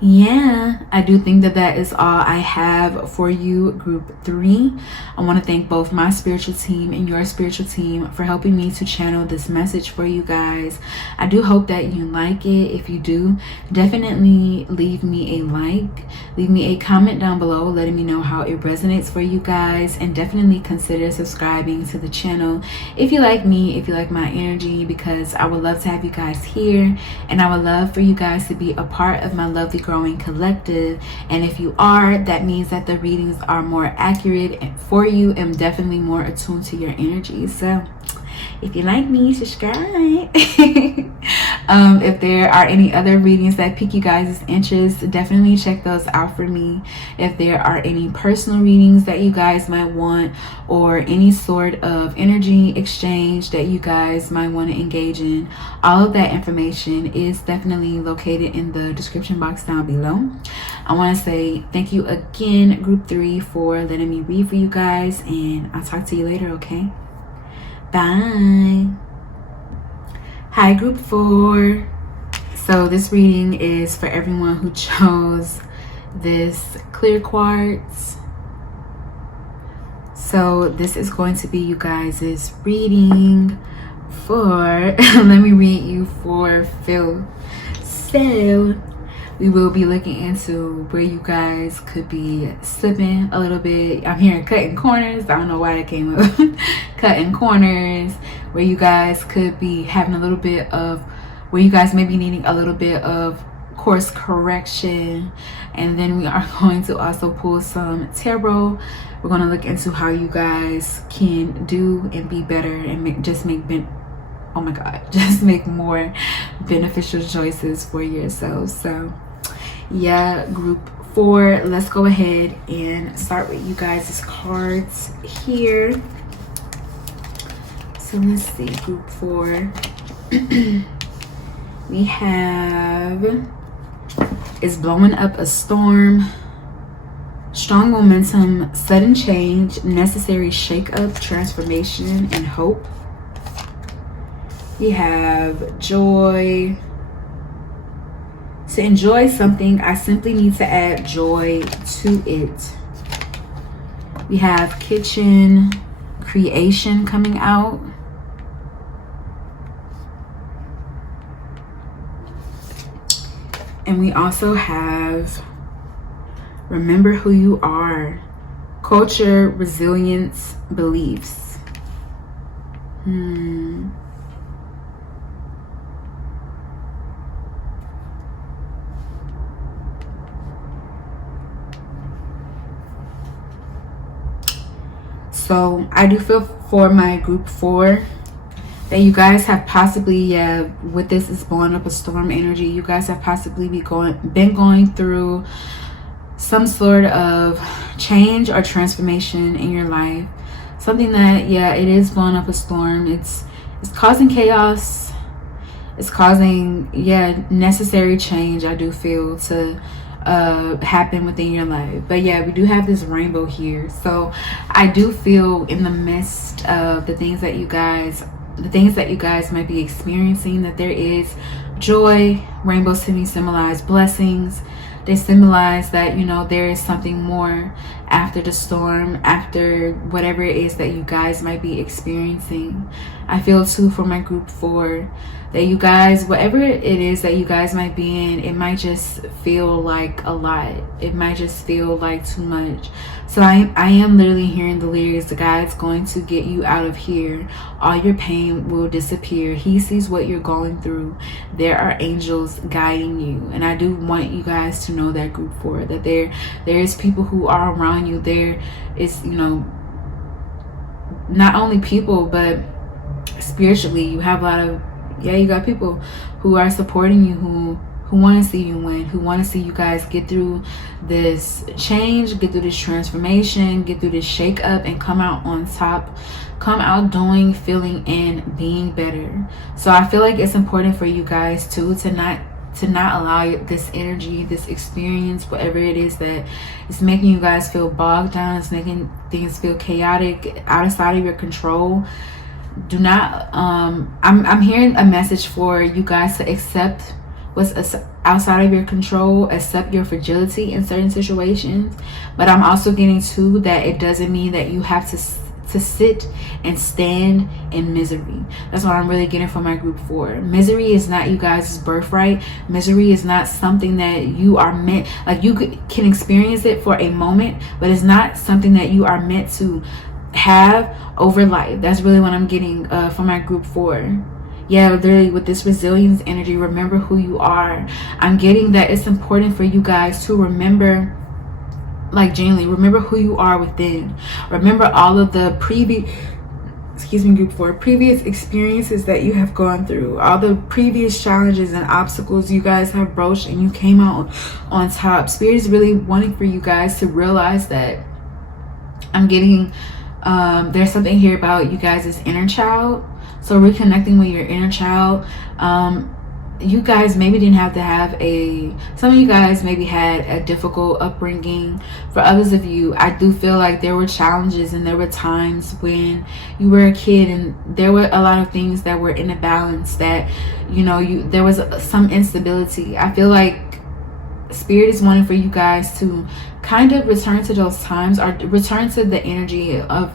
yeah, I do think that is all I have for you, group 3. I want to thank both my spiritual team and your spiritual team for helping me to channel this message for you guys. I do hope that you like it. If you do, definitely leave me a like, leave me a comment down below letting me know how it resonates for you guys, and definitely consider subscribing to the channel if you like me, if you like my energy, because I would love to have you guys here, and I would love for you guys to be a part of my lovely growing collective. And if you are, that means that the readings are more accurate for you and definitely more attuned to your energy. So if you like me, subscribe. If there are any other readings that pique you guys' interest, definitely check those out for me. If there are any personal readings that you guys might want, or any sort of energy exchange that you guys might want to engage in, all of that information is definitely located in the description box down below. I want to say thank you again, group 3, for letting me read for you guys, and I'll talk to you later, okay? Bye. Hi, group 4. So this reading is for everyone who chose this clear quartz. So this is going to be you guys' reading for let me read you for filth. So We will be looking into where you guys could be slipping a little bit. I'm hearing cutting corners. I don't know why that came up. Cutting corners, where you guys could be having a little bit of, where you guys may be needing a little bit of course correction. And then we are going to also pull some tarot. We're going to look into how you guys can do and be better and make more beneficial choices for yourselves. So yeah, group 4, let's go ahead and start with you guys' cards here. So let's see, group 4. We have, is blowing up a storm, strong momentum, sudden change, necessary shake-up, transformation, and hope. We have joy. To enjoy something, I simply need to add joy to it. We have kitchen, creation coming out. And we also have remember who you are, culture, resilience, beliefs. So I do feel for my group 4 that you guys have possibly, with this is blowing up a storm energy, you guys have possibly been going through some sort of change or transformation in your life. Something that, it is blowing up a storm. It's causing chaos. It's causing, necessary change, I do feel, to happen within your life. But we do have this rainbow here. So I do feel in the midst of the things that you guys might be experiencing, that there is joy. Rainbows to me symbolize blessings. They symbolize that, there is something more after the storm, after whatever it is that you guys might be experiencing. I feel too for my group 4 that you guys, whatever it is that you guys might be in, it might just feel like a lot. It might just feel like too much. So I am literally hearing the lyrics, God's going to get you out of here. All your pain will disappear. He sees what you're going through. There are angels guiding you. And I do want you guys to know that, group 4, that there is people who are around you. There is, not only people, but spiritually, you have a lot of, you got people who are supporting you, who want to see you win, who want to see you guys get through this change, get through this transformation, get through this shake up, and come out on top, come out doing, feeling, and being better. So I feel like it's important for you guys too to not allow this energy, this experience, whatever it is that is making you guys feel bogged down, it's making things feel chaotic, outside of your control. Do not I'm hearing a message for you guys to accept what's outside of your control, accept your fragility in certain situations. But I'm also getting too that it doesn't mean that you have to sit and stand in misery. That's what I'm really getting from my group 4. Misery is not you guys' birthright. Misery is not something that you are meant, like you can experience it for a moment, but it's not something that you are meant to have over life. That's really what I'm getting from my group 4. Literally with this resilience energy, remember who you are. I'm getting that it's important for you guys to remember, like genuinely remember who you are within. Remember all of the previous group 4, previous experiences that you have gone through, all the previous challenges and obstacles you guys have broached, and you came out on top. Spirit is really wanting for you guys to realize that. I'm getting there's something here about you guys' inner child. So reconnecting with your inner child. You guys maybe didn't have to have some of you guys maybe had a difficult upbringing. For others of you, I do feel like there were challenges and there were times when you were a kid and there were a lot of things that were in a balance, that there was some instability. I feel like Spirit is wanting for you guys to kind of return to those times, or return to the energy of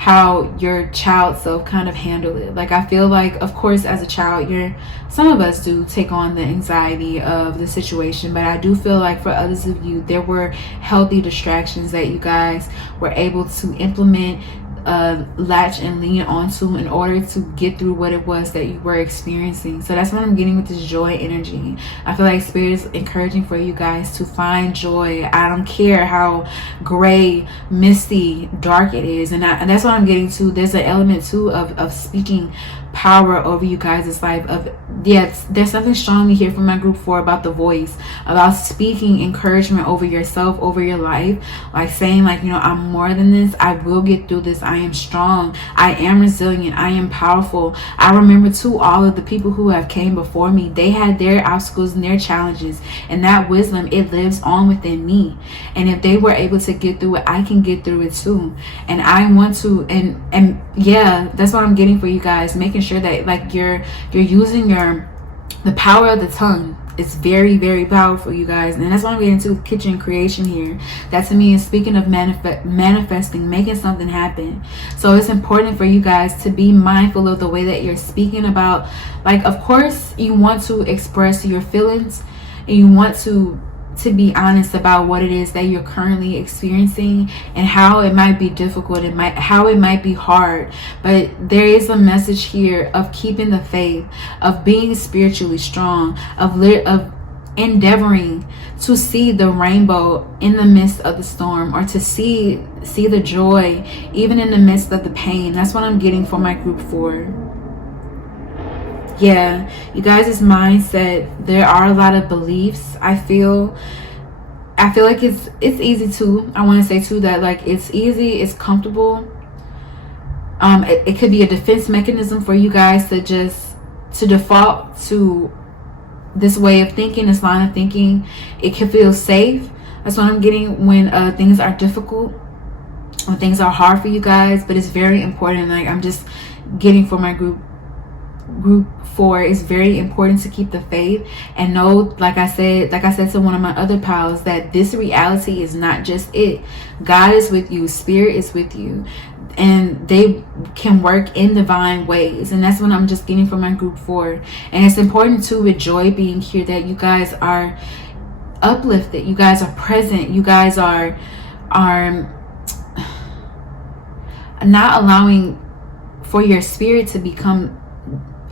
how your child self kind of handled it. Like, I feel like, of course, as a child, some of us do take on the anxiety of the situation, but I do feel like for others of you, there were healthy distractions that you guys were able to implement, latch and lean onto in order to get through what it was that you were experiencing. So that's what I'm getting with this joy energy. I feel like Spirit is encouraging for you guys to find joy. I don't care how gray, misty, dark it is. And that's what I'm getting to. There's an element too of speaking power over you guys' life. There's something strongly here from my group 4 about the voice, about speaking encouragement over yourself, over your life, like saying, like, I'm more than this. I will get through this. I am strong. I am resilient. I am powerful. I remember too, all of the people who have came before me, they had their obstacles and their challenges, and that wisdom, it lives on within me. And if they were able to get through it, I can get through it too. And I want to, and yeah, that's what I'm getting for you guys, making sure that, like, you're using the power of the tongue. It's very, very powerful, you guys. And that's why I'm getting to kitchen creation here. That to me is speaking of manifesting, making something happen. So it's important for you guys to be mindful of the way that you're speaking about. Like, of course, you want to express your feelings, and you want to be honest about what it is that you're currently experiencing and how it might be difficult, how it might be hard. But there is a message here of keeping the faith, of being spiritually strong, of endeavoring to see the rainbow in the midst of the storm, or to see the joy even in the midst of the pain. That's what I'm getting for my group 4. Yeah, you guys' mindset, there are a lot of beliefs. I feel like it's easy too. I want to say too that, like, it's easy, it's comfortable. It could be a defense mechanism for you guys to default to this way of thinking, this line of thinking. It can feel safe. That's what I'm getting when things are difficult, when things are hard for you guys. But it's very important. Like, I'm just getting for my group 4, it's very important to keep the faith and know, like I said to one of my other pals, that this reality is not just it. God is with you, Spirit is with you, and they can work in divine ways. And that's what I'm just getting from my group 4. And it's important too, with joy being here, that you guys are uplifted, you guys are present, you guys are not allowing for your spirit to become,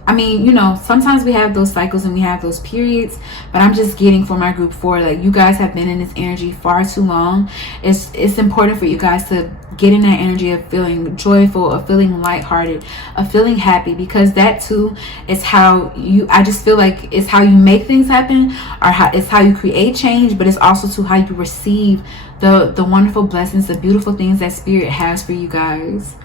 I mean, sometimes we have those cycles and we have those periods, but I'm just getting for my group 4, like, you guys have been in this energy far too long. It's important for you guys to get in that energy of feeling joyful, of feeling lighthearted, of feeling happy, because that too is how I just feel like it's how you make things happen, or it's how you create change, but it's also to how you receive the wonderful blessings, the beautiful things that Spirit has for you guys.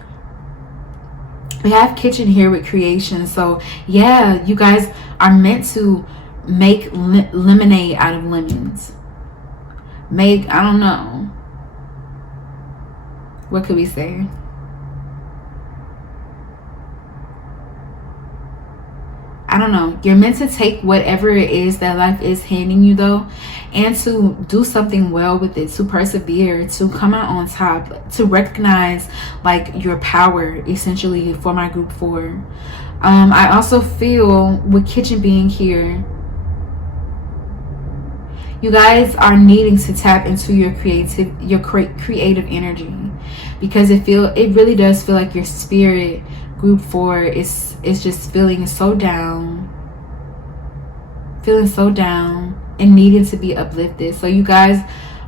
We have kitchen here with creation. So yeah, you guys are meant to make lemonade out of lemons. I don't know, what could we say? I don't know. You're meant to take whatever it is that life is handing you, though, and to do something well with it, to persevere, to come out on top, to recognize, like, your power, essentially, for my group 4. I also feel with kitchen being here, you guys are needing to tap into your creative energy, because it really does feel like your spirit, group 4, is just feeling so down and needing to be uplifted. So you guys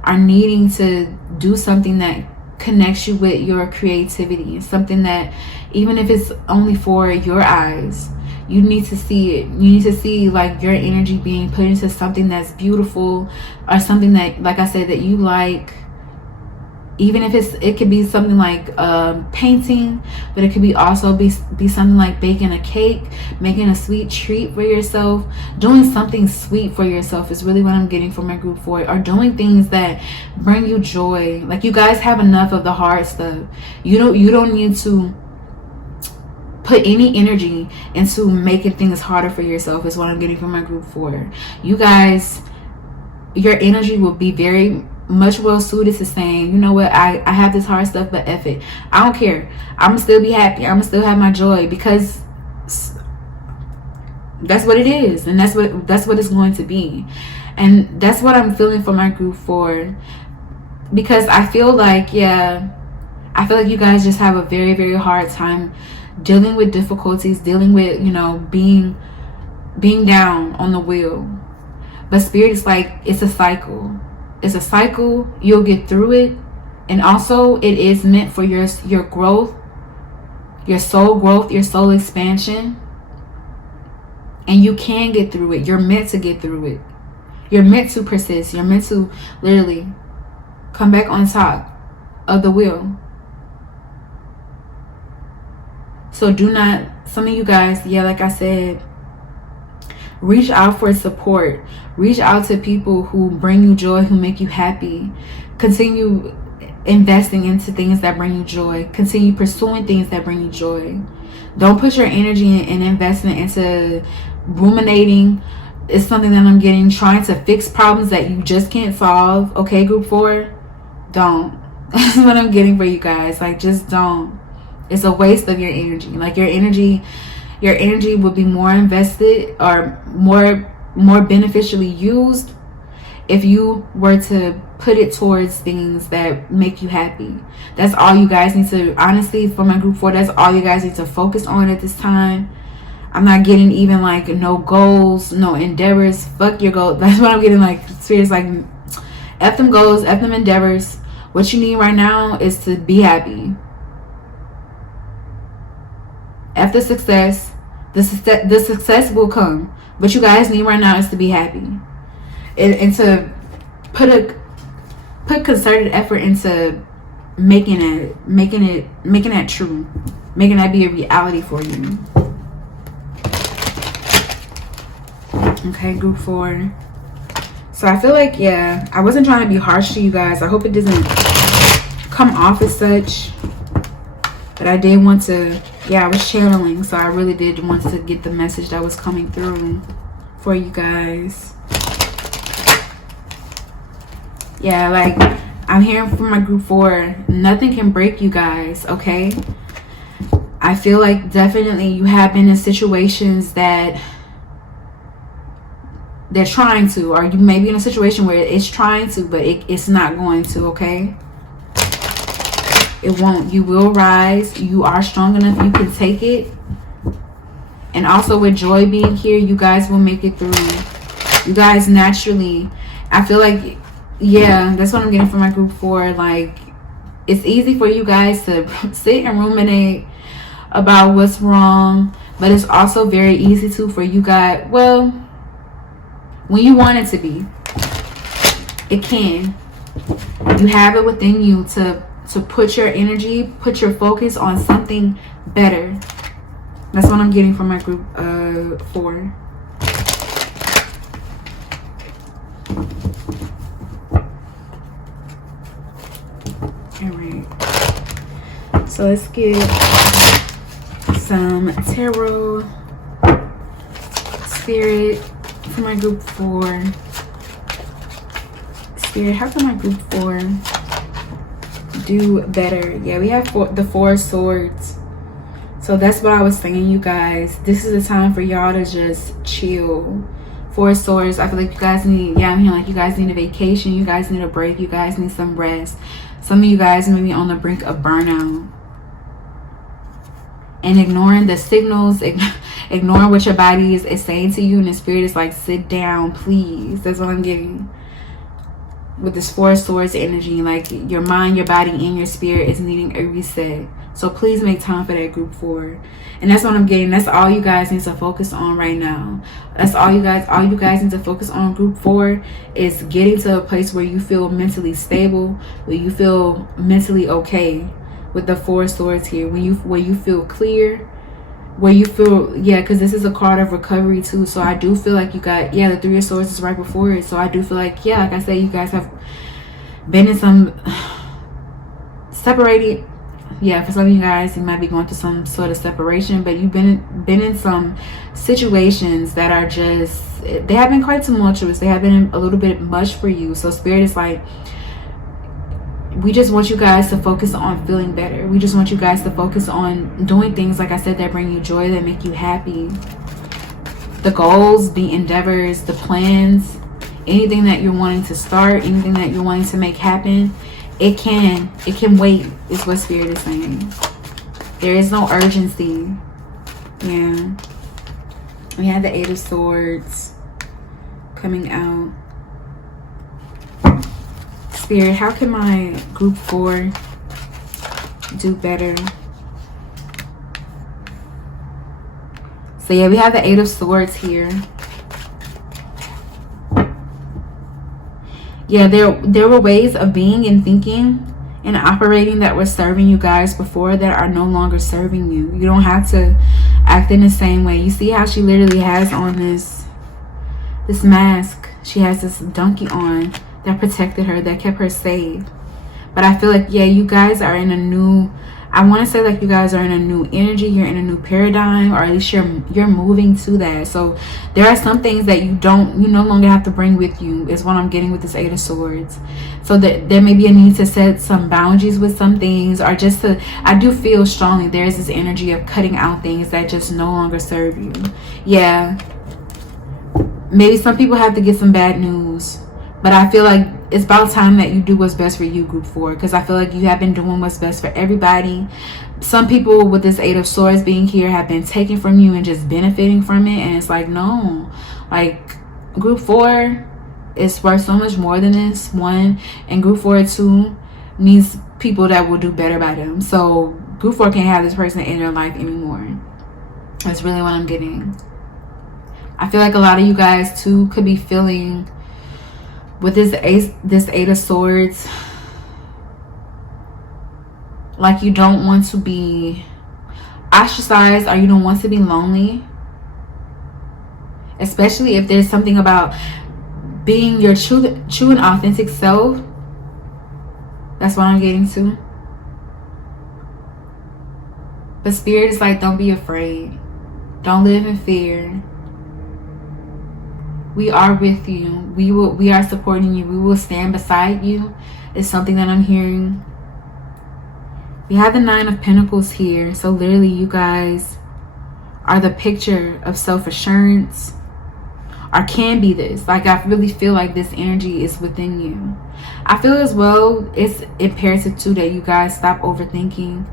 are needing to do something that connects you with your creativity, something that, even if it's only for your eyes, you need to see it. You need to see, like, your energy being put into something that's beautiful, or something that, like I said, that you like. Even if it could be something like painting, but it could be also be something like baking a cake, making a sweet treat for yourself, doing something sweet for yourself is really what I'm getting from my group 4, or doing things that bring you joy. Like, you guys have enough of the hard stuff. You don't need to put any energy into making things harder for yourself, is what I'm getting from my group 4. You guys, your energy will be very much well suited to saying, you know what, I have this hard stuff, but F it, I don't care, I'm gonna still be happy, I'm gonna still have my joy, because that's what it is, and that's what it's going to be. And that's what I'm feeling for my group 4, because I feel like you guys just have a very, very hard time dealing with difficulties, dealing with, you know, being down on the wheel. But Spirit is like, it's a cycle. It's a cycle. You'll get through it. And also, it is meant for your growth, your soul growth, your soul expansion. And you can get through it. You're meant to get through it. You're meant to persist. You're meant to literally come back on top of the wheel. So do not, some of you guys, like I said, reach out for support. Reach out to people who bring you joy, who make you happy. Continue investing into things that bring you joy. Continue pursuing things that bring you joy. Don't put your energy and investment into ruminating. It's something that I'm getting, trying to fix problems that you just can't solve. Okay, group 4? Don't. That's what I'm getting for you guys. Like, just don't. It's a waste of your energy. Like, your energy would be more invested or more beneficially used if you were to put it towards things that make you happy. That's all you guys need to, honestly, for my group 4, that's all you guys need to focus on at this time. I'm not getting even like no goals, no endeavors. Fuck your goals. That's what I'm getting. Like, Spirit's like, F them goals, F them endeavors. What you need right now is to be happy. F the success. The success will come. What you guys need right now is to be happy. And to put concerted effort into making that true. Making that be a reality for you. Okay, group 4. So I feel like, I wasn't trying to be harsh to you guys. I hope it doesn't come off as such. But I did want to, I was channeling. So I really did want to get the message that was coming through for you guys. Like, I'm hearing from my group 4, nothing can break you guys, okay? I feel like definitely you have been in situations that they're trying to, or you may be in a situation where it's trying to, but it's not going to, okay? It won't. You will rise. You are strong enough. You can take it. And also with joy being here, you guys will make it through. You guys naturally, I feel like, that's what I'm getting from my group 4. Like, it's easy for you guys to sit and ruminate about what's wrong, but it's also very easy to for you guys, when you want it to be, it can. You have it within you to put your energy, put your focus on something better. That's what I'm getting from my group 4. Alright. So let's get some tarot spirit for my group 4. Spirit, how can my group 4 do better? We have the 4 swords. So that's what I was saying, you guys. This is the time for y'all to just chill. 4 swords. I feel like you guys need, I'm hearing like you guys need a vacation. You guys need a break. You guys need some rest. Some of you guys may be on the brink of burnout. And ignoring the signals, ignoring what your body is saying to you, and the spirit is like, sit down, please. That's what I'm getting. With this 4 swords energy, like your mind, your body, and your spirit is needing a reset. So please make time for that group 4. And that's what I'm getting. That's all you guys need to focus on right now. That's all you guys need to focus on, group 4, is getting to a place where you feel mentally stable, where you feel mentally okay with the 4 swords here. Where you feel clear, where you feel, because this is a card of recovery too. So I do feel like you got, the 3 of swords is right before it. So I do feel like, like I said, you guys have been in some separated. For some of you guys, you might be going through some sort of separation, but you've been in some situations that are just, they have been quite tumultuous. They have been a little bit much for you. So spirit is like, we just want you guys to focus on feeling better. We just want you guys to focus on doing things, like I said, that bring you joy, that make you happy. The goals, the endeavors, the plans, anything that you're wanting to start, anything that you're wanting to make happen, it can wait, is what Spirit is saying. There is no urgency. Yeah. We have the Eight of Swords coming out. Spirit, how can my group 4 do better? So yeah, we have the Eight of Swords here. Yeah, there were ways of being and thinking and operating that were serving you guys before that are no longer serving you. You don't have to act in the same way. You see how she literally has on this mask. She has this donkey on that protected her, that kept her safe. But I feel like, yeah, you guys are in a new, I want to say like you guys are in a new energy. You're in a new paradigm, or at least you're moving to that. So there are some things that you no longer have to bring with you, is what I'm getting with this Eight of Swords. So that there may be a need to set some boundaries with some things, or just to, I do feel strongly there's this energy of cutting out things that just no longer serve you. Yeah. Maybe some people have to get some bad news. But I feel like it's about time that you do what's best for you, group 4. Because I feel like you have been doing what's best for everybody. Some people with this Eight of Swords being here have been taken from you and just benefiting from it. And it's like, no. Like, group 4 is worth so much more than this. 1. And group 4, 2, needs people that will do better by them. So group 4 can't have this person in their life anymore. That's really what I'm getting. I feel like a lot of you guys, too, could be feeling... with this Eight of Swords, like you don't want to be ostracized, or you don't want to be lonely. Especially if there's something about being your true and authentic self. That's what I'm getting to. But Spirit is like, don't be afraid. Don't live in fear. We are with you. We are supporting you. We will stand beside you. It's something that I'm hearing. We have the Nine of Pentacles here. So literally you guys are the picture of self-assurance. Or can be this. Like, I really feel like this energy is within you. I feel as well it's imperative too that you guys stop overthinking.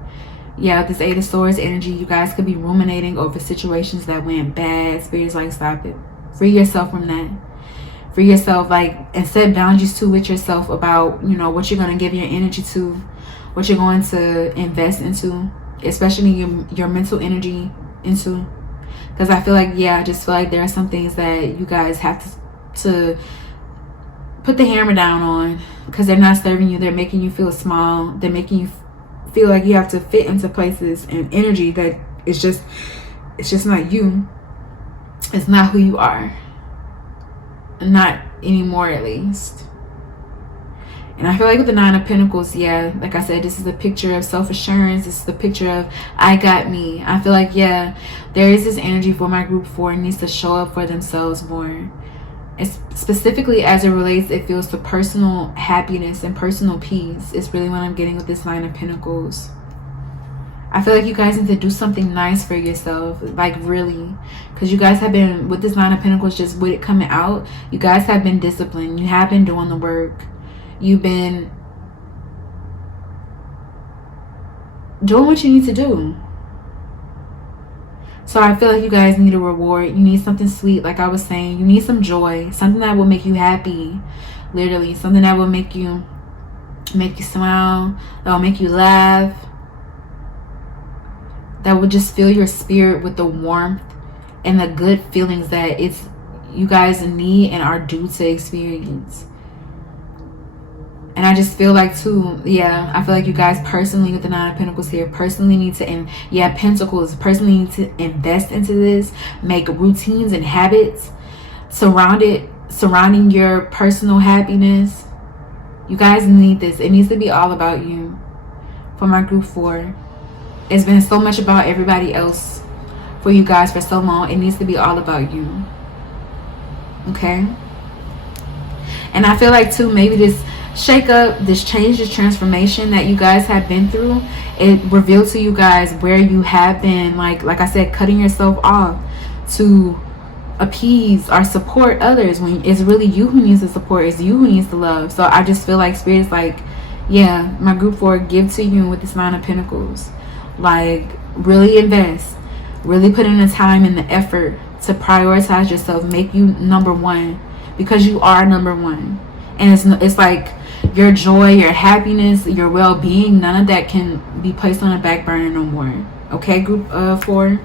Yeah, this Eight of Swords energy, you guys could be ruminating over situations that went bad. Spirit's like, stop it. Free yourself from that. Free yourself, like, and set boundaries too with yourself about, you know, what you're going to give your energy to, what you're going to invest into, especially your mental energy into. Because I feel like, yeah, I just feel like there are some things that you guys have to put the hammer down on, because they're not serving you. They're making you feel small. They're making you feel like you have to fit into places and energy that it's just not you. It's not who you are. Not anymore, at least. And I feel like with the Nine of Pentacles, yeah, like I said, this is a picture of self-assurance. This is the picture of I got me. I feel like, yeah, there is this energy for my group 4 needs to show up for themselves more. It's specifically as it relates, it feels to personal happiness and personal peace. It's really what I'm getting with this Nine of Pentacles. I feel like you guys need to do something nice for yourself, like really, because you guys have been, with this Nine of Pentacles, just with it coming out, you guys have been disciplined. You have been doing the work. You've been doing what you need to do. So I feel like you guys need a reward. You need something sweet, like I was saying. You need some joy, something that will make you happy, literally, something that will make you smile, that will make you laugh, that will just fill your spirit with the warmth and the good feelings that you guys need and are due to experience. And I just feel like too, yeah, I feel like you guys personally, with the Nine of Pentacles here, personally need to, and yeah, Pentacles, personally need to invest into this, make routines and habits surrounding your personal happiness. You guys need this. It needs to be all about you. For my group 4, it's been so much about everybody else for you guys for so long. It needs to be all about you. Okay? And I feel like too, maybe this shake up, this change, this transformation that you guys have been through, it revealed to you guys where you have been, like I said, cutting yourself off to appease or support others when it's really you who needs the support, it's you who needs the love. So I just feel like Spirit is like, yeah, my group 4, give to you with this 9 of Pentacles. Like, really invest, really put in the time and the effort to prioritize yourself, make you number 1, because you are number 1. And it's like your joy, your happiness, your well-being, none of that can be placed on a back burner no more. Okay, group 4?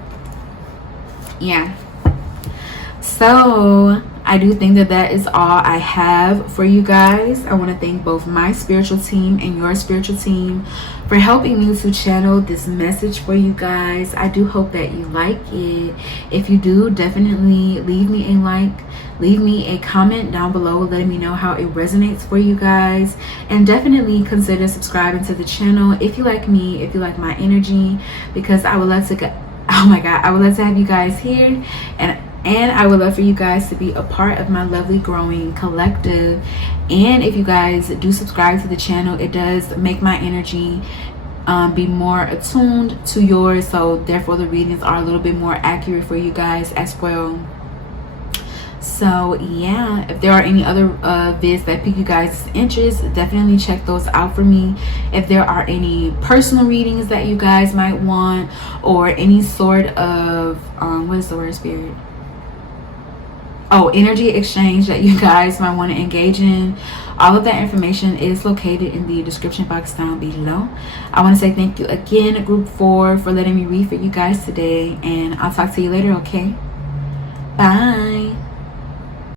Yeah. So I do think that is all I have for you guys. I want to thank both my spiritual team and your spiritual team for helping me to channel this message for you guys. I do hope that you like it. If you do, definitely leave me a like, leave me a comment down below letting me know how it resonates for you guys, and definitely consider subscribing to the channel if you like me, if you like my energy, because I would love to oh my god, I would love to have you guys here, and I would love for you guys to be a part of my lovely growing collective. And if you guys do subscribe to the channel, it does make my energy be more attuned to yours, so therefore the readings are a little bit more accurate for you guys as well. So yeah, if there are any other vids that pique you guys' interest, definitely check those out for me. If there are any personal readings that you guys might want, or any sort of what is the word, Spirit? Oh, energy exchange that you guys might want to engage in, all of that information is located in the description box down below. I want to say thank you again, group 4, for letting me read for you guys today, and I'll talk to you later. Okay, bye.